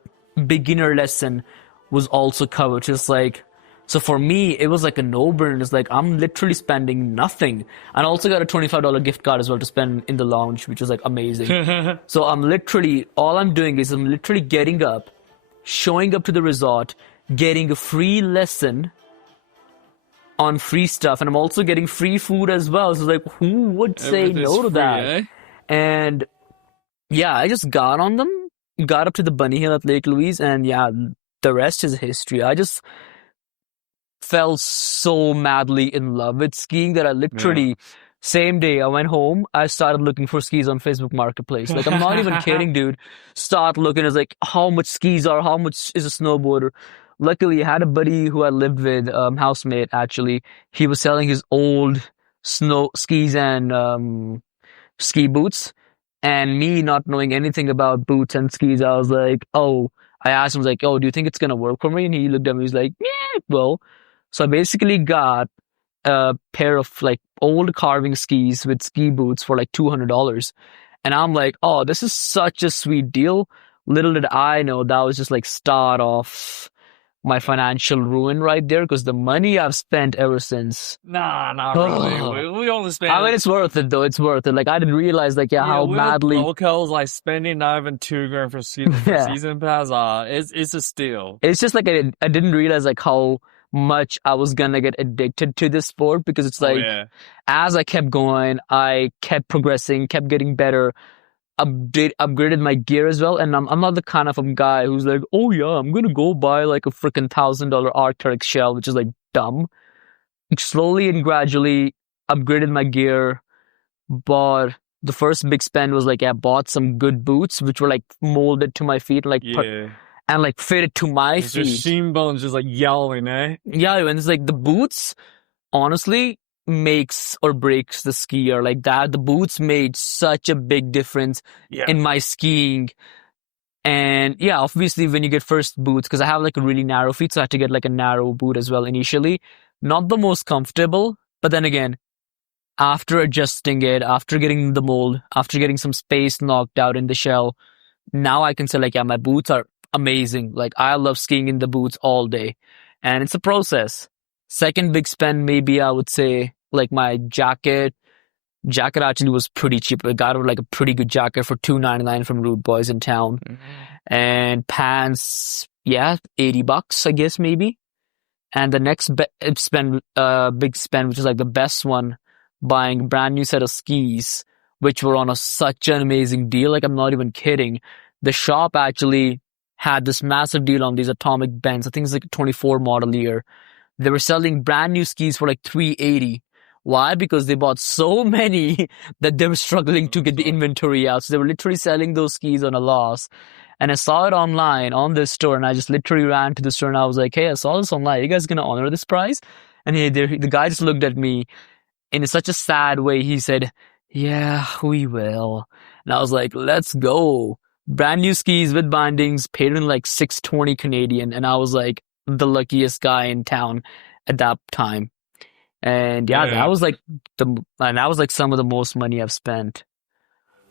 beginner lesson was also covered. Just like, so for me, it was like a no-brainer. It's like, I'm literally spending nothing. And I also got a $25 gift card as well to spend in the lounge, which was like amazing. So all I'm doing is I'm literally getting up, showing up to the resort, getting a free lesson on free stuff, and I'm also getting free food as well. So like, who would say no to that? Eh? And yeah, I just got on them, got up to the bunny hill at Lake Louise, and yeah, the rest is history. I just fell so madly in love with skiing that I literally, same day I went home, I started looking for skis on Facebook Marketplace. Like, I'm not even kidding, dude. Start looking, it's like, how much skis are, how much is a snowboarder? Luckily, I had a buddy who I lived with, housemate actually. He was selling his old snow skis and ski boots. And me not knowing anything about boots and skis, I was like, I asked him, I was like, do you think it's going to work for me? And he looked at me, he was like, yeah, it will. So I basically got a pair of like old carving skis with ski boots for like $200. And I'm like, this is such a sweet deal. Little did I know that was just like start off my financial ruin right there, because the money I've spent ever since. Nah, not really. We only spent. I mean, it's worth it though. It's worth it. Like, I didn't realize like how badly locals like spending not even $2,000 for season pass. It's a steal. It's just like I didn't realize like how much I was gonna get addicted to this sport, because it's like as I kept going, I kept progressing, kept getting better. Upgraded my gear as well, and I'm not the kind of a guy who's like, I'm gonna go buy like a freaking $1,000 Arctic shell, which is like dumb. Slowly and gradually upgraded my gear, but the first big spend was like I bought some good boots, which were like molded to my feet, like and like fitted to my feet. Your shin bones just like yelling, eh? Yeah, and it's like the boots, honestly, makes or breaks the skier. Like that, the boots made such a big difference in my skiing. And yeah, obviously when you get first boots, because I have like a really narrow feet, so I had to get like a narrow boot as well initially. Not the most comfortable, but then again, after adjusting it, after getting the mold, after getting some space knocked out in the shell, now I can say like, my boots are amazing. Like, I love skiing in the boots all day, and it's a process. Second big spend, maybe I would say, like my jacket. Jacket actually was pretty cheap. I got like a pretty good jacket for $2.99 from Rude Boys in town. And pants, $80, I guess, maybe. And the next big spend, which is like the best one, buying a brand new set of skis, which were on such an amazing deal. Like, I'm not even kidding. The shop actually had this massive deal on these Atomic Bends. I think it's like a 24 model year. They were selling brand new skis for like $380. Why? Because they bought so many that they were struggling to get the inventory out. So they were literally selling those skis on a loss. And I saw it online on this store, and I just literally ran to the store and I was like, hey, I saw this online. Are you guys gonna honor this price? And the guy just looked at me in such a sad way. He said, yeah, we will. And I was like, let's go. Brand new skis with bindings, paid in like 620 Canadian. And I was like the luckiest guy in town at that time. And yeah, that was like some of the most money I've spent.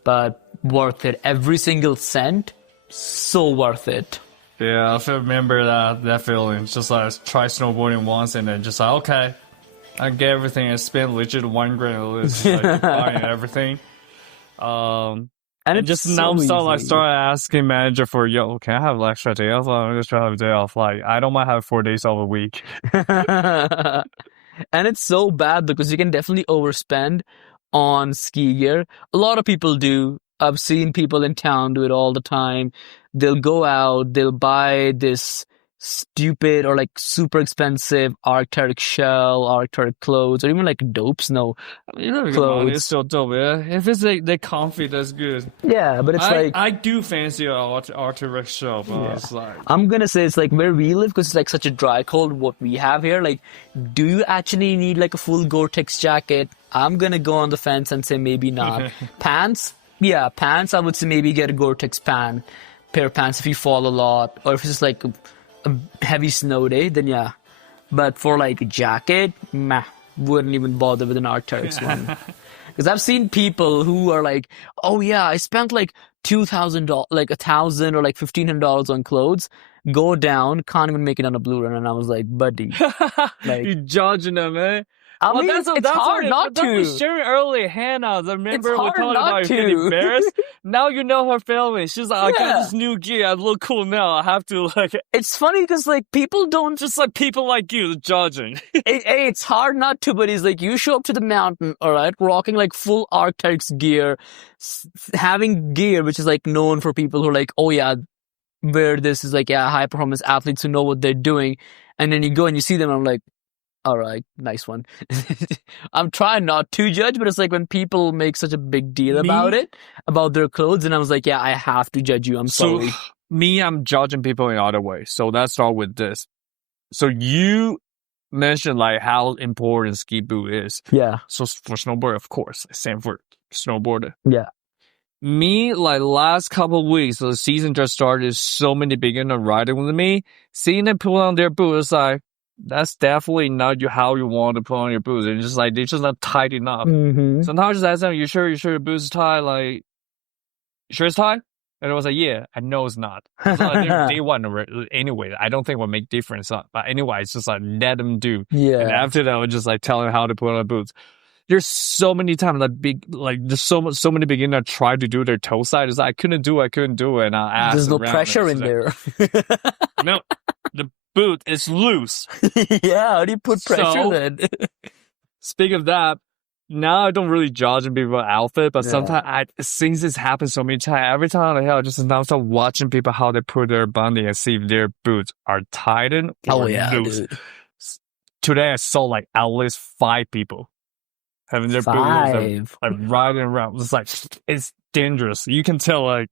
But worth it. Every single cent, so worth it. Yeah, I remember that feeling. Just like try snowboarding once and then just like, okay, I get everything. I spent legit $1 grand at least, like buying everything. And just now I started asking manager for, yo, can I have an extra day off? I'm just trying to have a day off. Like, I don't mind having 4 days off a week. And it's so bad because you can definitely overspend on ski gear. A lot of people do. I've seen people in town do it all the time. They'll go out, they'll buy this stupid or like super expensive Arctic shell, Arctic clothes, or even like dope snow clothes. It's still dope, yeah. If it's like they're comfy, that's good. Yeah, but it's I do fancy an Arctic shell, but it's like I'm gonna say it's like where we live because it's like such a dry cold. What we have here, like, do you actually need like a full Gore-Tex jacket? I'm gonna go on the fence and say maybe not. Pants, yeah, pants. I would say maybe get a Gore-Tex pair of pants if you fall a lot, or if it's just like a heavy snow day, then yeah. But for like a jacket, wouldn't even bother with an Arc'teryx one. Because I've seen people who are like, oh yeah, I spent like $2,000, like $1,000 or like $1,500 on clothes, go down, can't even make it on a blue run. And I was like, buddy. Like, you're judging them, man. I mean, it's hard not to. That was sharing early Hannah. I remember we talked about to. getting embarrassed. Now you know her feeling. She's like, I got this new gear. I look cool now. I have to like. It's funny because like people don't just like people like you judging. It's hard not to, but he's like, you show up to the mountain, all right, rocking like full Arc'teryx gear, having gear which is like known for people who are like, oh yeah, where this is like, yeah, high performance athletes who know what they're doing, and then you go and you see them, and I'm like, all right, nice one. I'm trying not to judge, but it's like when people make such a big deal about it, about their clothes, and I was like, yeah, I have to judge you. I'm sorry. I'm judging people in other ways. So let's start with this. So you mentioned like how important ski boot is. Yeah. So for snowboard, of course, same for snowboarder. Yeah. Me, like last couple of weeks, the season just started. So many beginner riding with me, seeing them put on their boots, like, that's definitely not how you want to put on your boots. It's just like, they're just not tight enough. Mm-hmm. Sometimes I just ask them, you sure your boots is tight? Like, you sure it's tight? And it was like, yeah, I know it's not. So like, they're day one anyway. I don't think it will make difference. But anyway, it's just like, let them do. Yeah. And after that, I would just like tell them how to put on boots. There's so many times there's so many beginners try to do their toe side. It's like, I couldn't do it. And I asked. There's no pressure in there. No, the boot is loose. Yeah, how do you put pressure then? Speaking of that, now I don't really judge people's outfit, but sometimes since this happens so many times, every time I just now start watching people how they put their binding and see if their boots are tightened or loose. Dude. Today I saw like at least 5 people having their boots like riding around. It's like, it's dangerous. You can tell like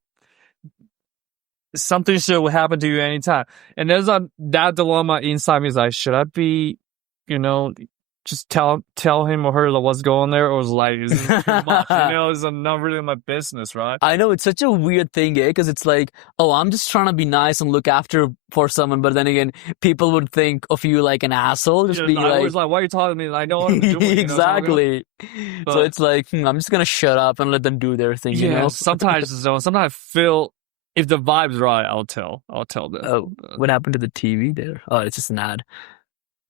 something should happen to you anytime. And there's that dilemma inside me is like, should I be, just tell him or her what's going there, or is like, is this too much? It's not really my business, right? I know, it's such a weird thing, because it's like, oh, I'm just trying to be nice and look after for someone, but then again, people would think of you like an asshole, just being I was like, why are you talking to me? I know what I'm doing. Exactly. So it's like, I'm just gonna shut up and let them do their thing. Sometimes I feel. If the vibe's right, I'll tell them. Oh, what happened to the TV there? Oh, it's just an ad.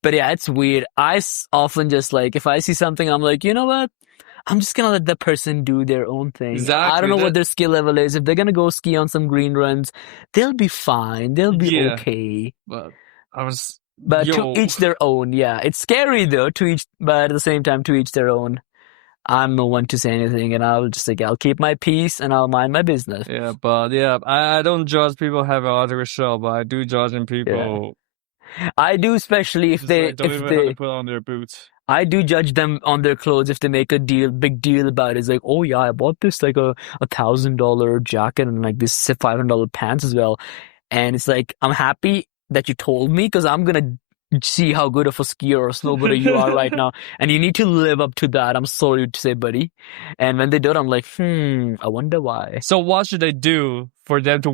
But yeah, it's weird. I often just like, if I see something, I'm like, you know what? I'm just going to let the person do their own thing. Exactly. I don't know what their skill level is. If they're going to go ski on some green runs, they'll be fine. They'll be okay. But to each their own, yeah. It's scary though, but at the same time, to each their own. I'm no one to say anything, and I'll just like, I'll keep my peace and I'll mind my business. Yeah, but I don't judge people having other show, but I do judging people I do, especially if Just they like, don't even have to put on their boots. I do judge them on their clothes if they make a big deal about it. It's like, oh yeah, I bought this like a $1,000 jacket and like this $500 pants as well. And it's like, I'm happy that you told me because I'm gonna see how good of a skier or snowboarder you are right now. And you need to live up to that. I'm sorry to say, buddy. And when they do it, I'm like, I wonder why. So what should they do for them to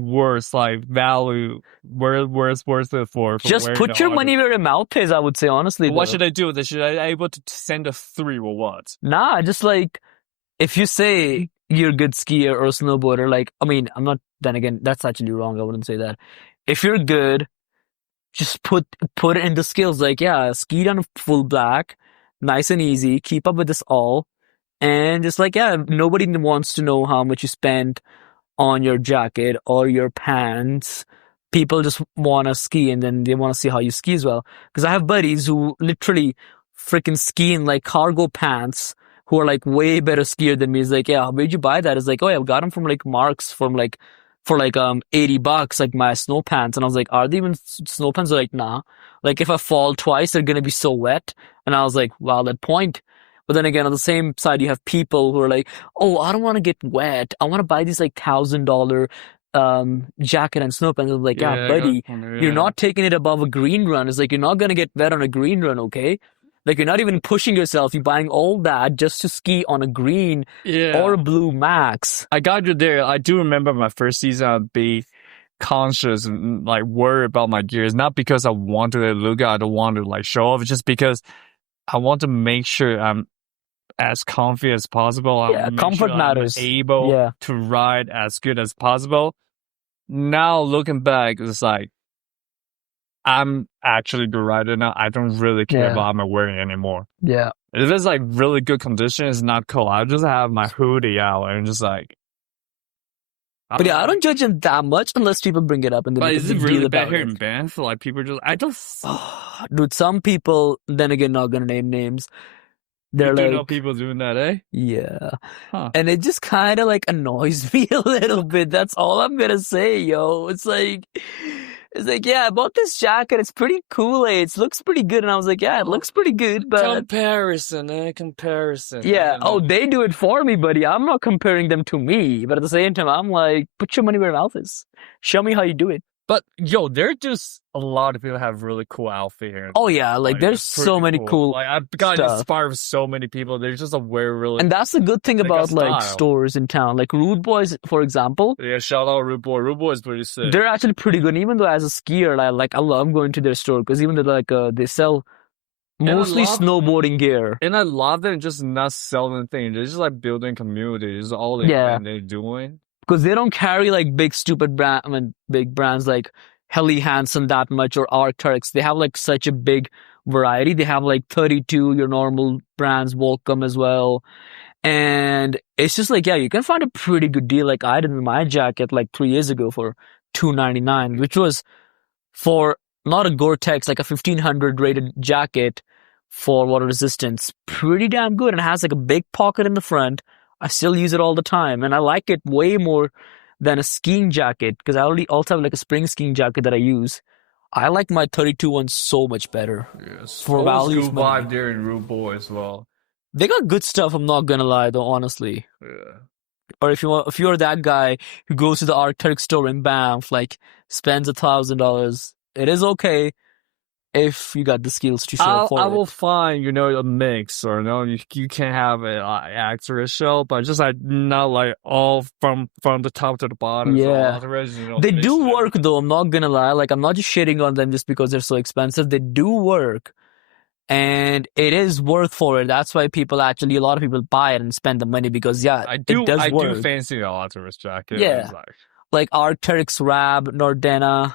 value, worth it for Just wearing put the your Otter? money where your mouth is, I would say, honestly. What though. should I do? They should I able to send a 3 or what? Nah, just like, if you say you're a good skier or a snowboarder, like, I mean, then again, that's actually wrong. I wouldn't say that. If you're good, just put it in the skills. Like, yeah, ski down full black, nice and easy. Keep up with this all. And just like, yeah, nobody wants to know how much you spent on your jacket or your pants. People just want to ski and then they want to see how you ski as well. Because I have buddies who literally freaking ski in like cargo pants who are like way better skier than me. It's like, yeah, where'd you buy that? It's like, oh yeah, I got them from like Marks for like $80, like my snow pants. And I was like, are they even snow pants? They're like, nah. Like if I fall twice, they're gonna be so wet. And I was like, wow, that point. But then again, on the same side, you have people who are like, oh, I don't want to get wet. I want to buy these like $1,000 jacket and snow pants. I was like, yeah, buddy, you're not taking it above a green run. It's like, you're not going to get wet on a green run, okay? Like, you're not even pushing yourself. You're buying all that just to ski on a green or a blue max. I got you there. I do remember my first season, I'd be conscious and like worried about my gears. Not because I want to look good, I don't want to like show off, just because I want to make sure I'm as comfy as possible. Yeah, comfort matters. I'm able to ride as good as possible. Now looking back, it's like I'm actually a good rider now. I don't really care about what I'm wearing anymore. Yeah. If it's like really good condition, it's not cold. I just have my hoodie out and just like. But yeah, I don't judge him that much unless people bring it up and then but is it really bad here in Banff? Like people just, I don't. Dude, some people, then again, not gonna name names. They're you do like, know people doing that, eh? Yeah. Huh. And it just kind of like annoys me a little bit. That's all I'm gonna say, yo. It's like, yeah, I bought this jacket. It's pretty cool, eh? It looks pretty good. And I was like, yeah, it looks pretty good, but... Comparison. Yeah. Oh, they do it for me, buddy. I'm not comparing them to me. But at the same time, I'm like, put your money where your mouth is. Show me how you do it. But, yo, there are just a lot of people have really cool outfit here. Oh, yeah. Like there's so many cool Like, I've gotten inspired with so many people. They're just really... And that's the good thing about, like, stores in town. Like, Rude Boys, for example. Yeah, shout out Rude Boy. Rude Boy is pretty sick. They're actually pretty good. And even though as a skier, I love going to their store. Because even though, like, they sell mostly snowboarding gear. And I love them just not selling things. They're just, like, building communities. All they're doing. Because they don't carry like big big brands like Helly Hansen that much or Arc'teryx. They have like such a big variety. They have like 32, your normal brands, Volcom as well. And it's just like, yeah, you can find a pretty good deal. Like I did my jacket like 3 years ago for $299, which was for not a Gore-Tex, like a 1500 rated jacket for water resistance. Pretty damn good. And it has like a big pocket in the front. I still use it all the time, and I like it way more than a skiing jacket because I also have like a spring skiing jacket that I use. I like my 32 one so much better. Yes. For value vibe there in Rude Boy as well. They got good stuff. I'm not gonna lie, though, honestly. Yeah. Or if you're that guy who goes to the Arc'teryx store in Banff, like spends $1,000, it is okay. If you got the skills to show for it. I will find, a mix, or you can have an accurate show, but just like not like all from the top to the bottom. Yeah, so they do work though. I'm not gonna lie. Like I'm not just shitting on them just because they're so expensive. They do work, and it is worth for it. That's why a lot of people buy it and spend the money because it does work. I do fancy a Arc'teryx jacket. Yeah. Like Arc'teryx, Rab, Nordena,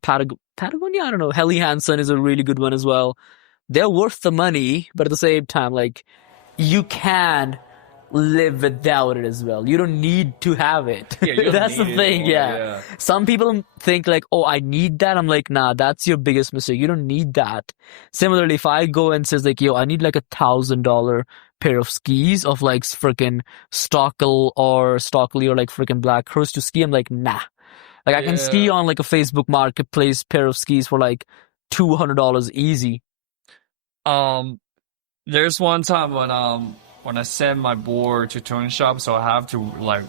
Patagonia, I don't know. Helly Hansen is a really good one as well. They're worth the money, but at the same time, like, you can live without it as well. You don't need to have it. Yeah, that's the thing, yeah. Some people think like, oh, I need that. I'm like, nah, that's your biggest mistake. You don't need that. Similarly, if I go and says like, yo, I need like $1,000 pair of skis of like freaking Stockley or like freaking Black Horse to ski, I'm like, nah. Like I can ski on like a Facebook Marketplace pair of skis for like $200 easy. There's one time when I sent my board to tune shop, so I have to like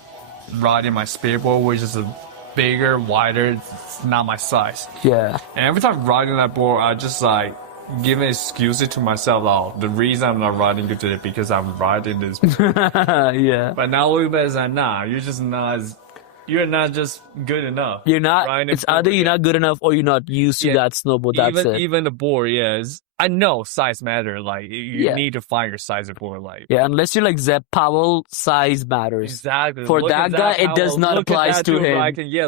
ride in my speedboard, which is a bigger, wider. It's not my size. Yeah. And every time riding that board, I just like give an excuse to myself. Oh, the reason I'm not riding good today because I'm riding this. Yeah. But now look back, it's like, nah, you're not just good enough. You're not. It's either you're not good enough or you're not used to that snowboard. That's it. Even the board, I know size matter. Like you need to find your size of board. Like unless you're like Zeb Powell, size matters. Exactly. For that guy, it does not apply to him.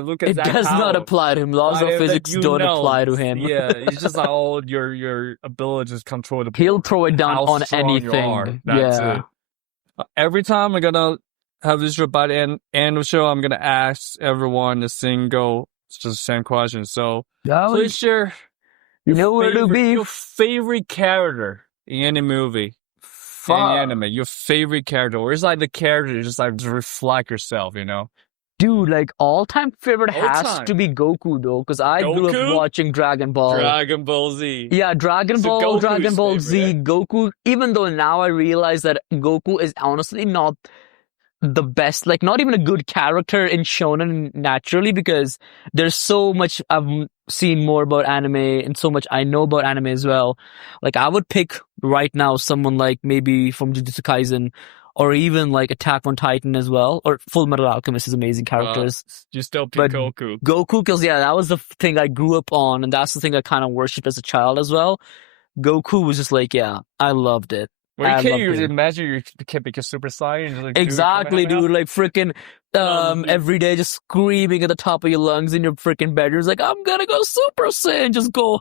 Look at that. It does not apply to him. Laws of physics don't apply to him. Yeah, it's just like your ability to control the board. He'll throw it down on anything. That's it. Every time I'm gonna have this show by the end of the show, I'm gonna ask everyone it's just the same question. So please share your favorite character in any movie, in anime. Your favorite character, or it's like the character just like to reflect yourself, you know. Dude, like all-time favorite has to be Goku though, because I grew up watching Dragon Ball. Dragon Ball Z. Yeah, Dragon Ball Z, Goku. Even though now I realize that Goku is honestly not the best, like not even a good character in shonen naturally, because there's so much I've seen more about anime and so much I know about anime as well. Like I would pick right now someone like maybe from Jujutsu Kaisen, or even like Attack on Titan as well, or Full Metal Alchemist is amazing characters. You still pick Goku. Goku, because that was the thing I grew up on, and that's the thing I kind of worshipped as a child as well. Goku was just like, I loved it. Well, you can't imagine you can become Super Saiyan. Like, exactly, dude. Like freaking every day just screaming at the top of your lungs in your freaking bedroom. It's like, I'm gonna go Super Saiyan. Just go,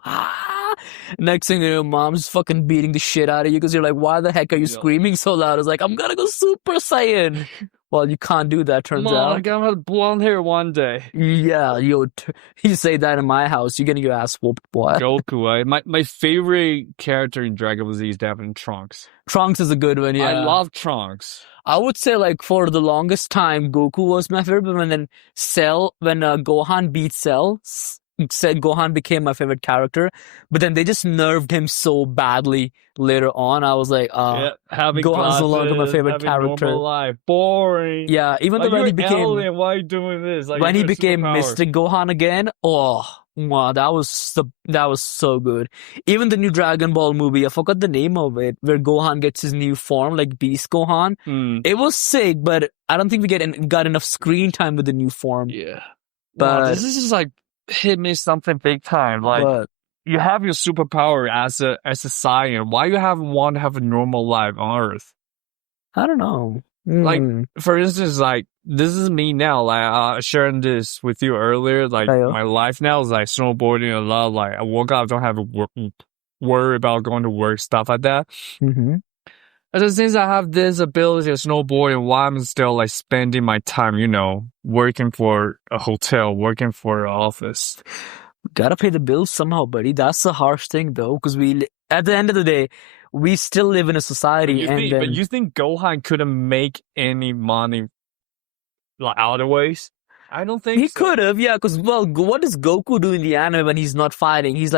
Next thing you know, mom's fucking beating the shit out of you because you're like, why the heck are you screaming so loud? It's like, I'm gonna go Super Saiyan. Well, you can't do that, turns out. I'm gonna have blonde hair one day. Yeah, you say that in my house, you're getting your ass whooped, boy. Goku, my favorite character in Dragon Ball Z is definitely Trunks. Trunks is a good one, yeah. I love Trunks. I would say, like, for the longest time, Goku was my favorite, but when Gohan beat Cell, said Gohan became my favorite character, but then they just nerfed him so badly later on. I was like, Gohan's no longer my favorite character. Normal life. Boring. Yeah, even though when he became alien, why are you doing this? Like, when he became Mystic Gohan again, wow, that was so good. Even the new Dragon Ball movie, I forgot the name of it, where Gohan gets his new form, like Beast Gohan. It was sick, but I don't think we got enough screen time with the new form. Yeah, but this is just like hit me something big time. Like you have your superpower as a Saiyan. Why you want to have a normal life on Earth? I don't know. Like for instance, like this is me now. Like sharing this with you earlier. Like my life now is like snowboarding a lot. Like I woke up, don't have to worry about going to work, stuff like that. Mm-hmm. And since I have this ability of snowboarding, why I'm still like spending my time, working for a hotel, working for an office. Gotta pay the bills somehow, buddy. That's the harsh thing, though, because at the end of the day, we still live in a society. But you think Gohan couldn't make any money like other ways? I don't think he could have, yeah, because, what does Goku do in the anime when he's not fighting? He's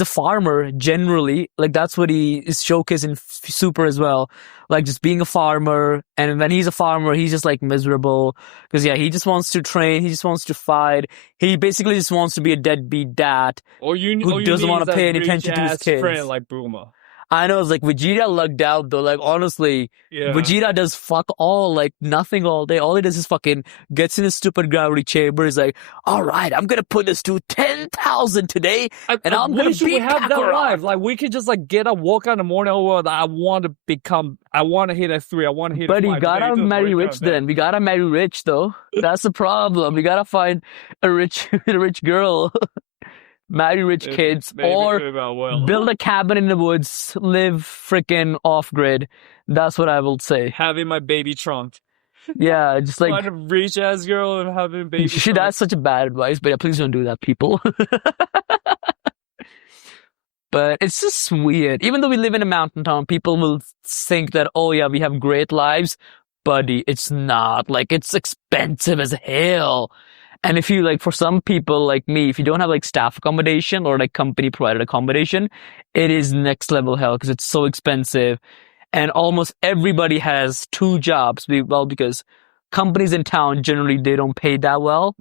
a farmer, generally. Like, that's what he is showcased in Super as well. Like, just being a farmer. And when he's a farmer, he's just, like, miserable. Because, he just wants to train. He just wants to fight. He basically just wants to be a deadbeat dad who doesn't want to pay any attention to his kids. Friend like Bulma. I know, it's like Vegeta lucked out though. Like honestly, Vegeta does fuck all, like nothing all day. All he does is fucking gets in his stupid gravity chamber. He's like, all right, I'm gonna put this to 10,000 today, and I'm gonna beat we have that Kakarot. life. Like we could just like get up, walk out in the morning. Oh, I want to hit a 3. I want to hit. But a 5. you gotta marry rich. Then we gotta marry rich though. That's the problem. We gotta find a rich girl. Marry rich kids, or build a cabin in the woods, live freaking off-grid. That's what I will say. Having my baby Trunks. Yeah, just like... Find a rich-ass girl and having baby Trunks. That's such a bad advice, but please don't do that, people. But it's just weird. Even though we live in a mountain town, people will think that, we have great lives. Buddy, it's not. Like, it's expensive as hell. And if you like, for some people like me, if you don't have like staff accommodation or like company provided accommodation, it is next level hell because it's so expensive. And almost everybody has two jobs. Well, because companies in town generally they don't pay that well.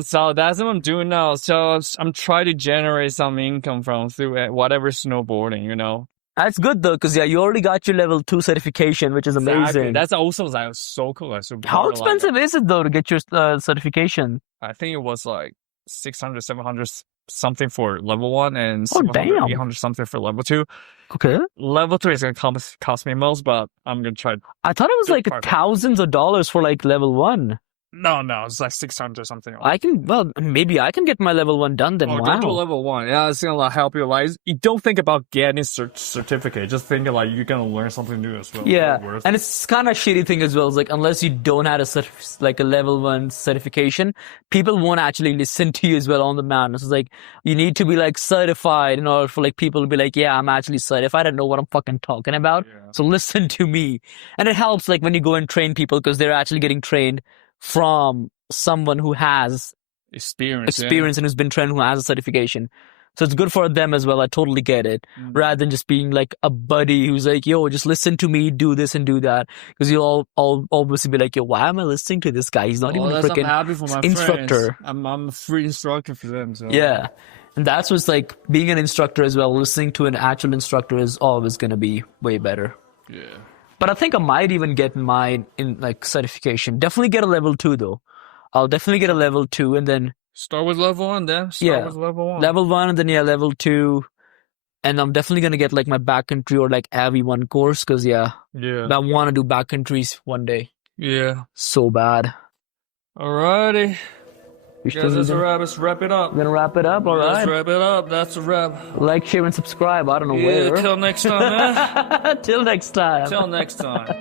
So that's what I'm doing now. So I'm trying to generate some income from through whatever snowboarding, you know. That's good though, because yeah, you already got your level 2 certification, which is amazing. Exactly. That's also like so cool. Like, so how expensive is it though to get your certification? I think it was like 600, 700 something for level 1 and Oh, 700, damn. 800 something for level 2. Okay. Level 3 is going to cost me most, but I'm going to try. I thought it was like thousands of dollars for like level 1. No, it's like 600 something. Maybe I can get my level 1 done then. Oh, wow. don't do level 1. Yeah, it's going to help you. Like, you don't think about getting certificate. Just think like you're going to learn something new as well. Yeah, and it's kind of shitty thing as well. It's like, unless you don't have a level 1 certification, people won't actually listen to you as well on the mountain. So it's like, you need to be like certified in order for like people to be like, yeah, I'm actually certified. I know what I'm fucking talking about. Yeah. So listen to me. And it helps like when you go and train people because they're actually getting trained from someone who has experience and who's been trained, who has a certification. So it's good for them as well. I totally get it. Rather than just being like a buddy who's like, yo, just listen to me, do this and do that. Because you'll all obviously be like, yo, why am I listening to this guy? He's not even a freaking instructor. I'm a free instructor for them. So. Yeah. And that's what's like, being an instructor as well, listening to an actual instructor is always going to be way better. Yeah. But I think I might even get mine in like certification. Definitely get a level 2 though. I'll definitely get a level 2 and then start with level 1 then. Start with level 1. Level 1 and then level 2. And I'm definitely going to get like my backcountry or like AV1 course because I want to do backcountries one day. Yeah. So bad. Alrighty. That's a wrap. Let's wrap it up. We're going to wrap it up? Alright. Let's wrap it up. That's a wrap. Like, share, and subscribe. I don't know where. Till next time, man. Till next time. Till next time.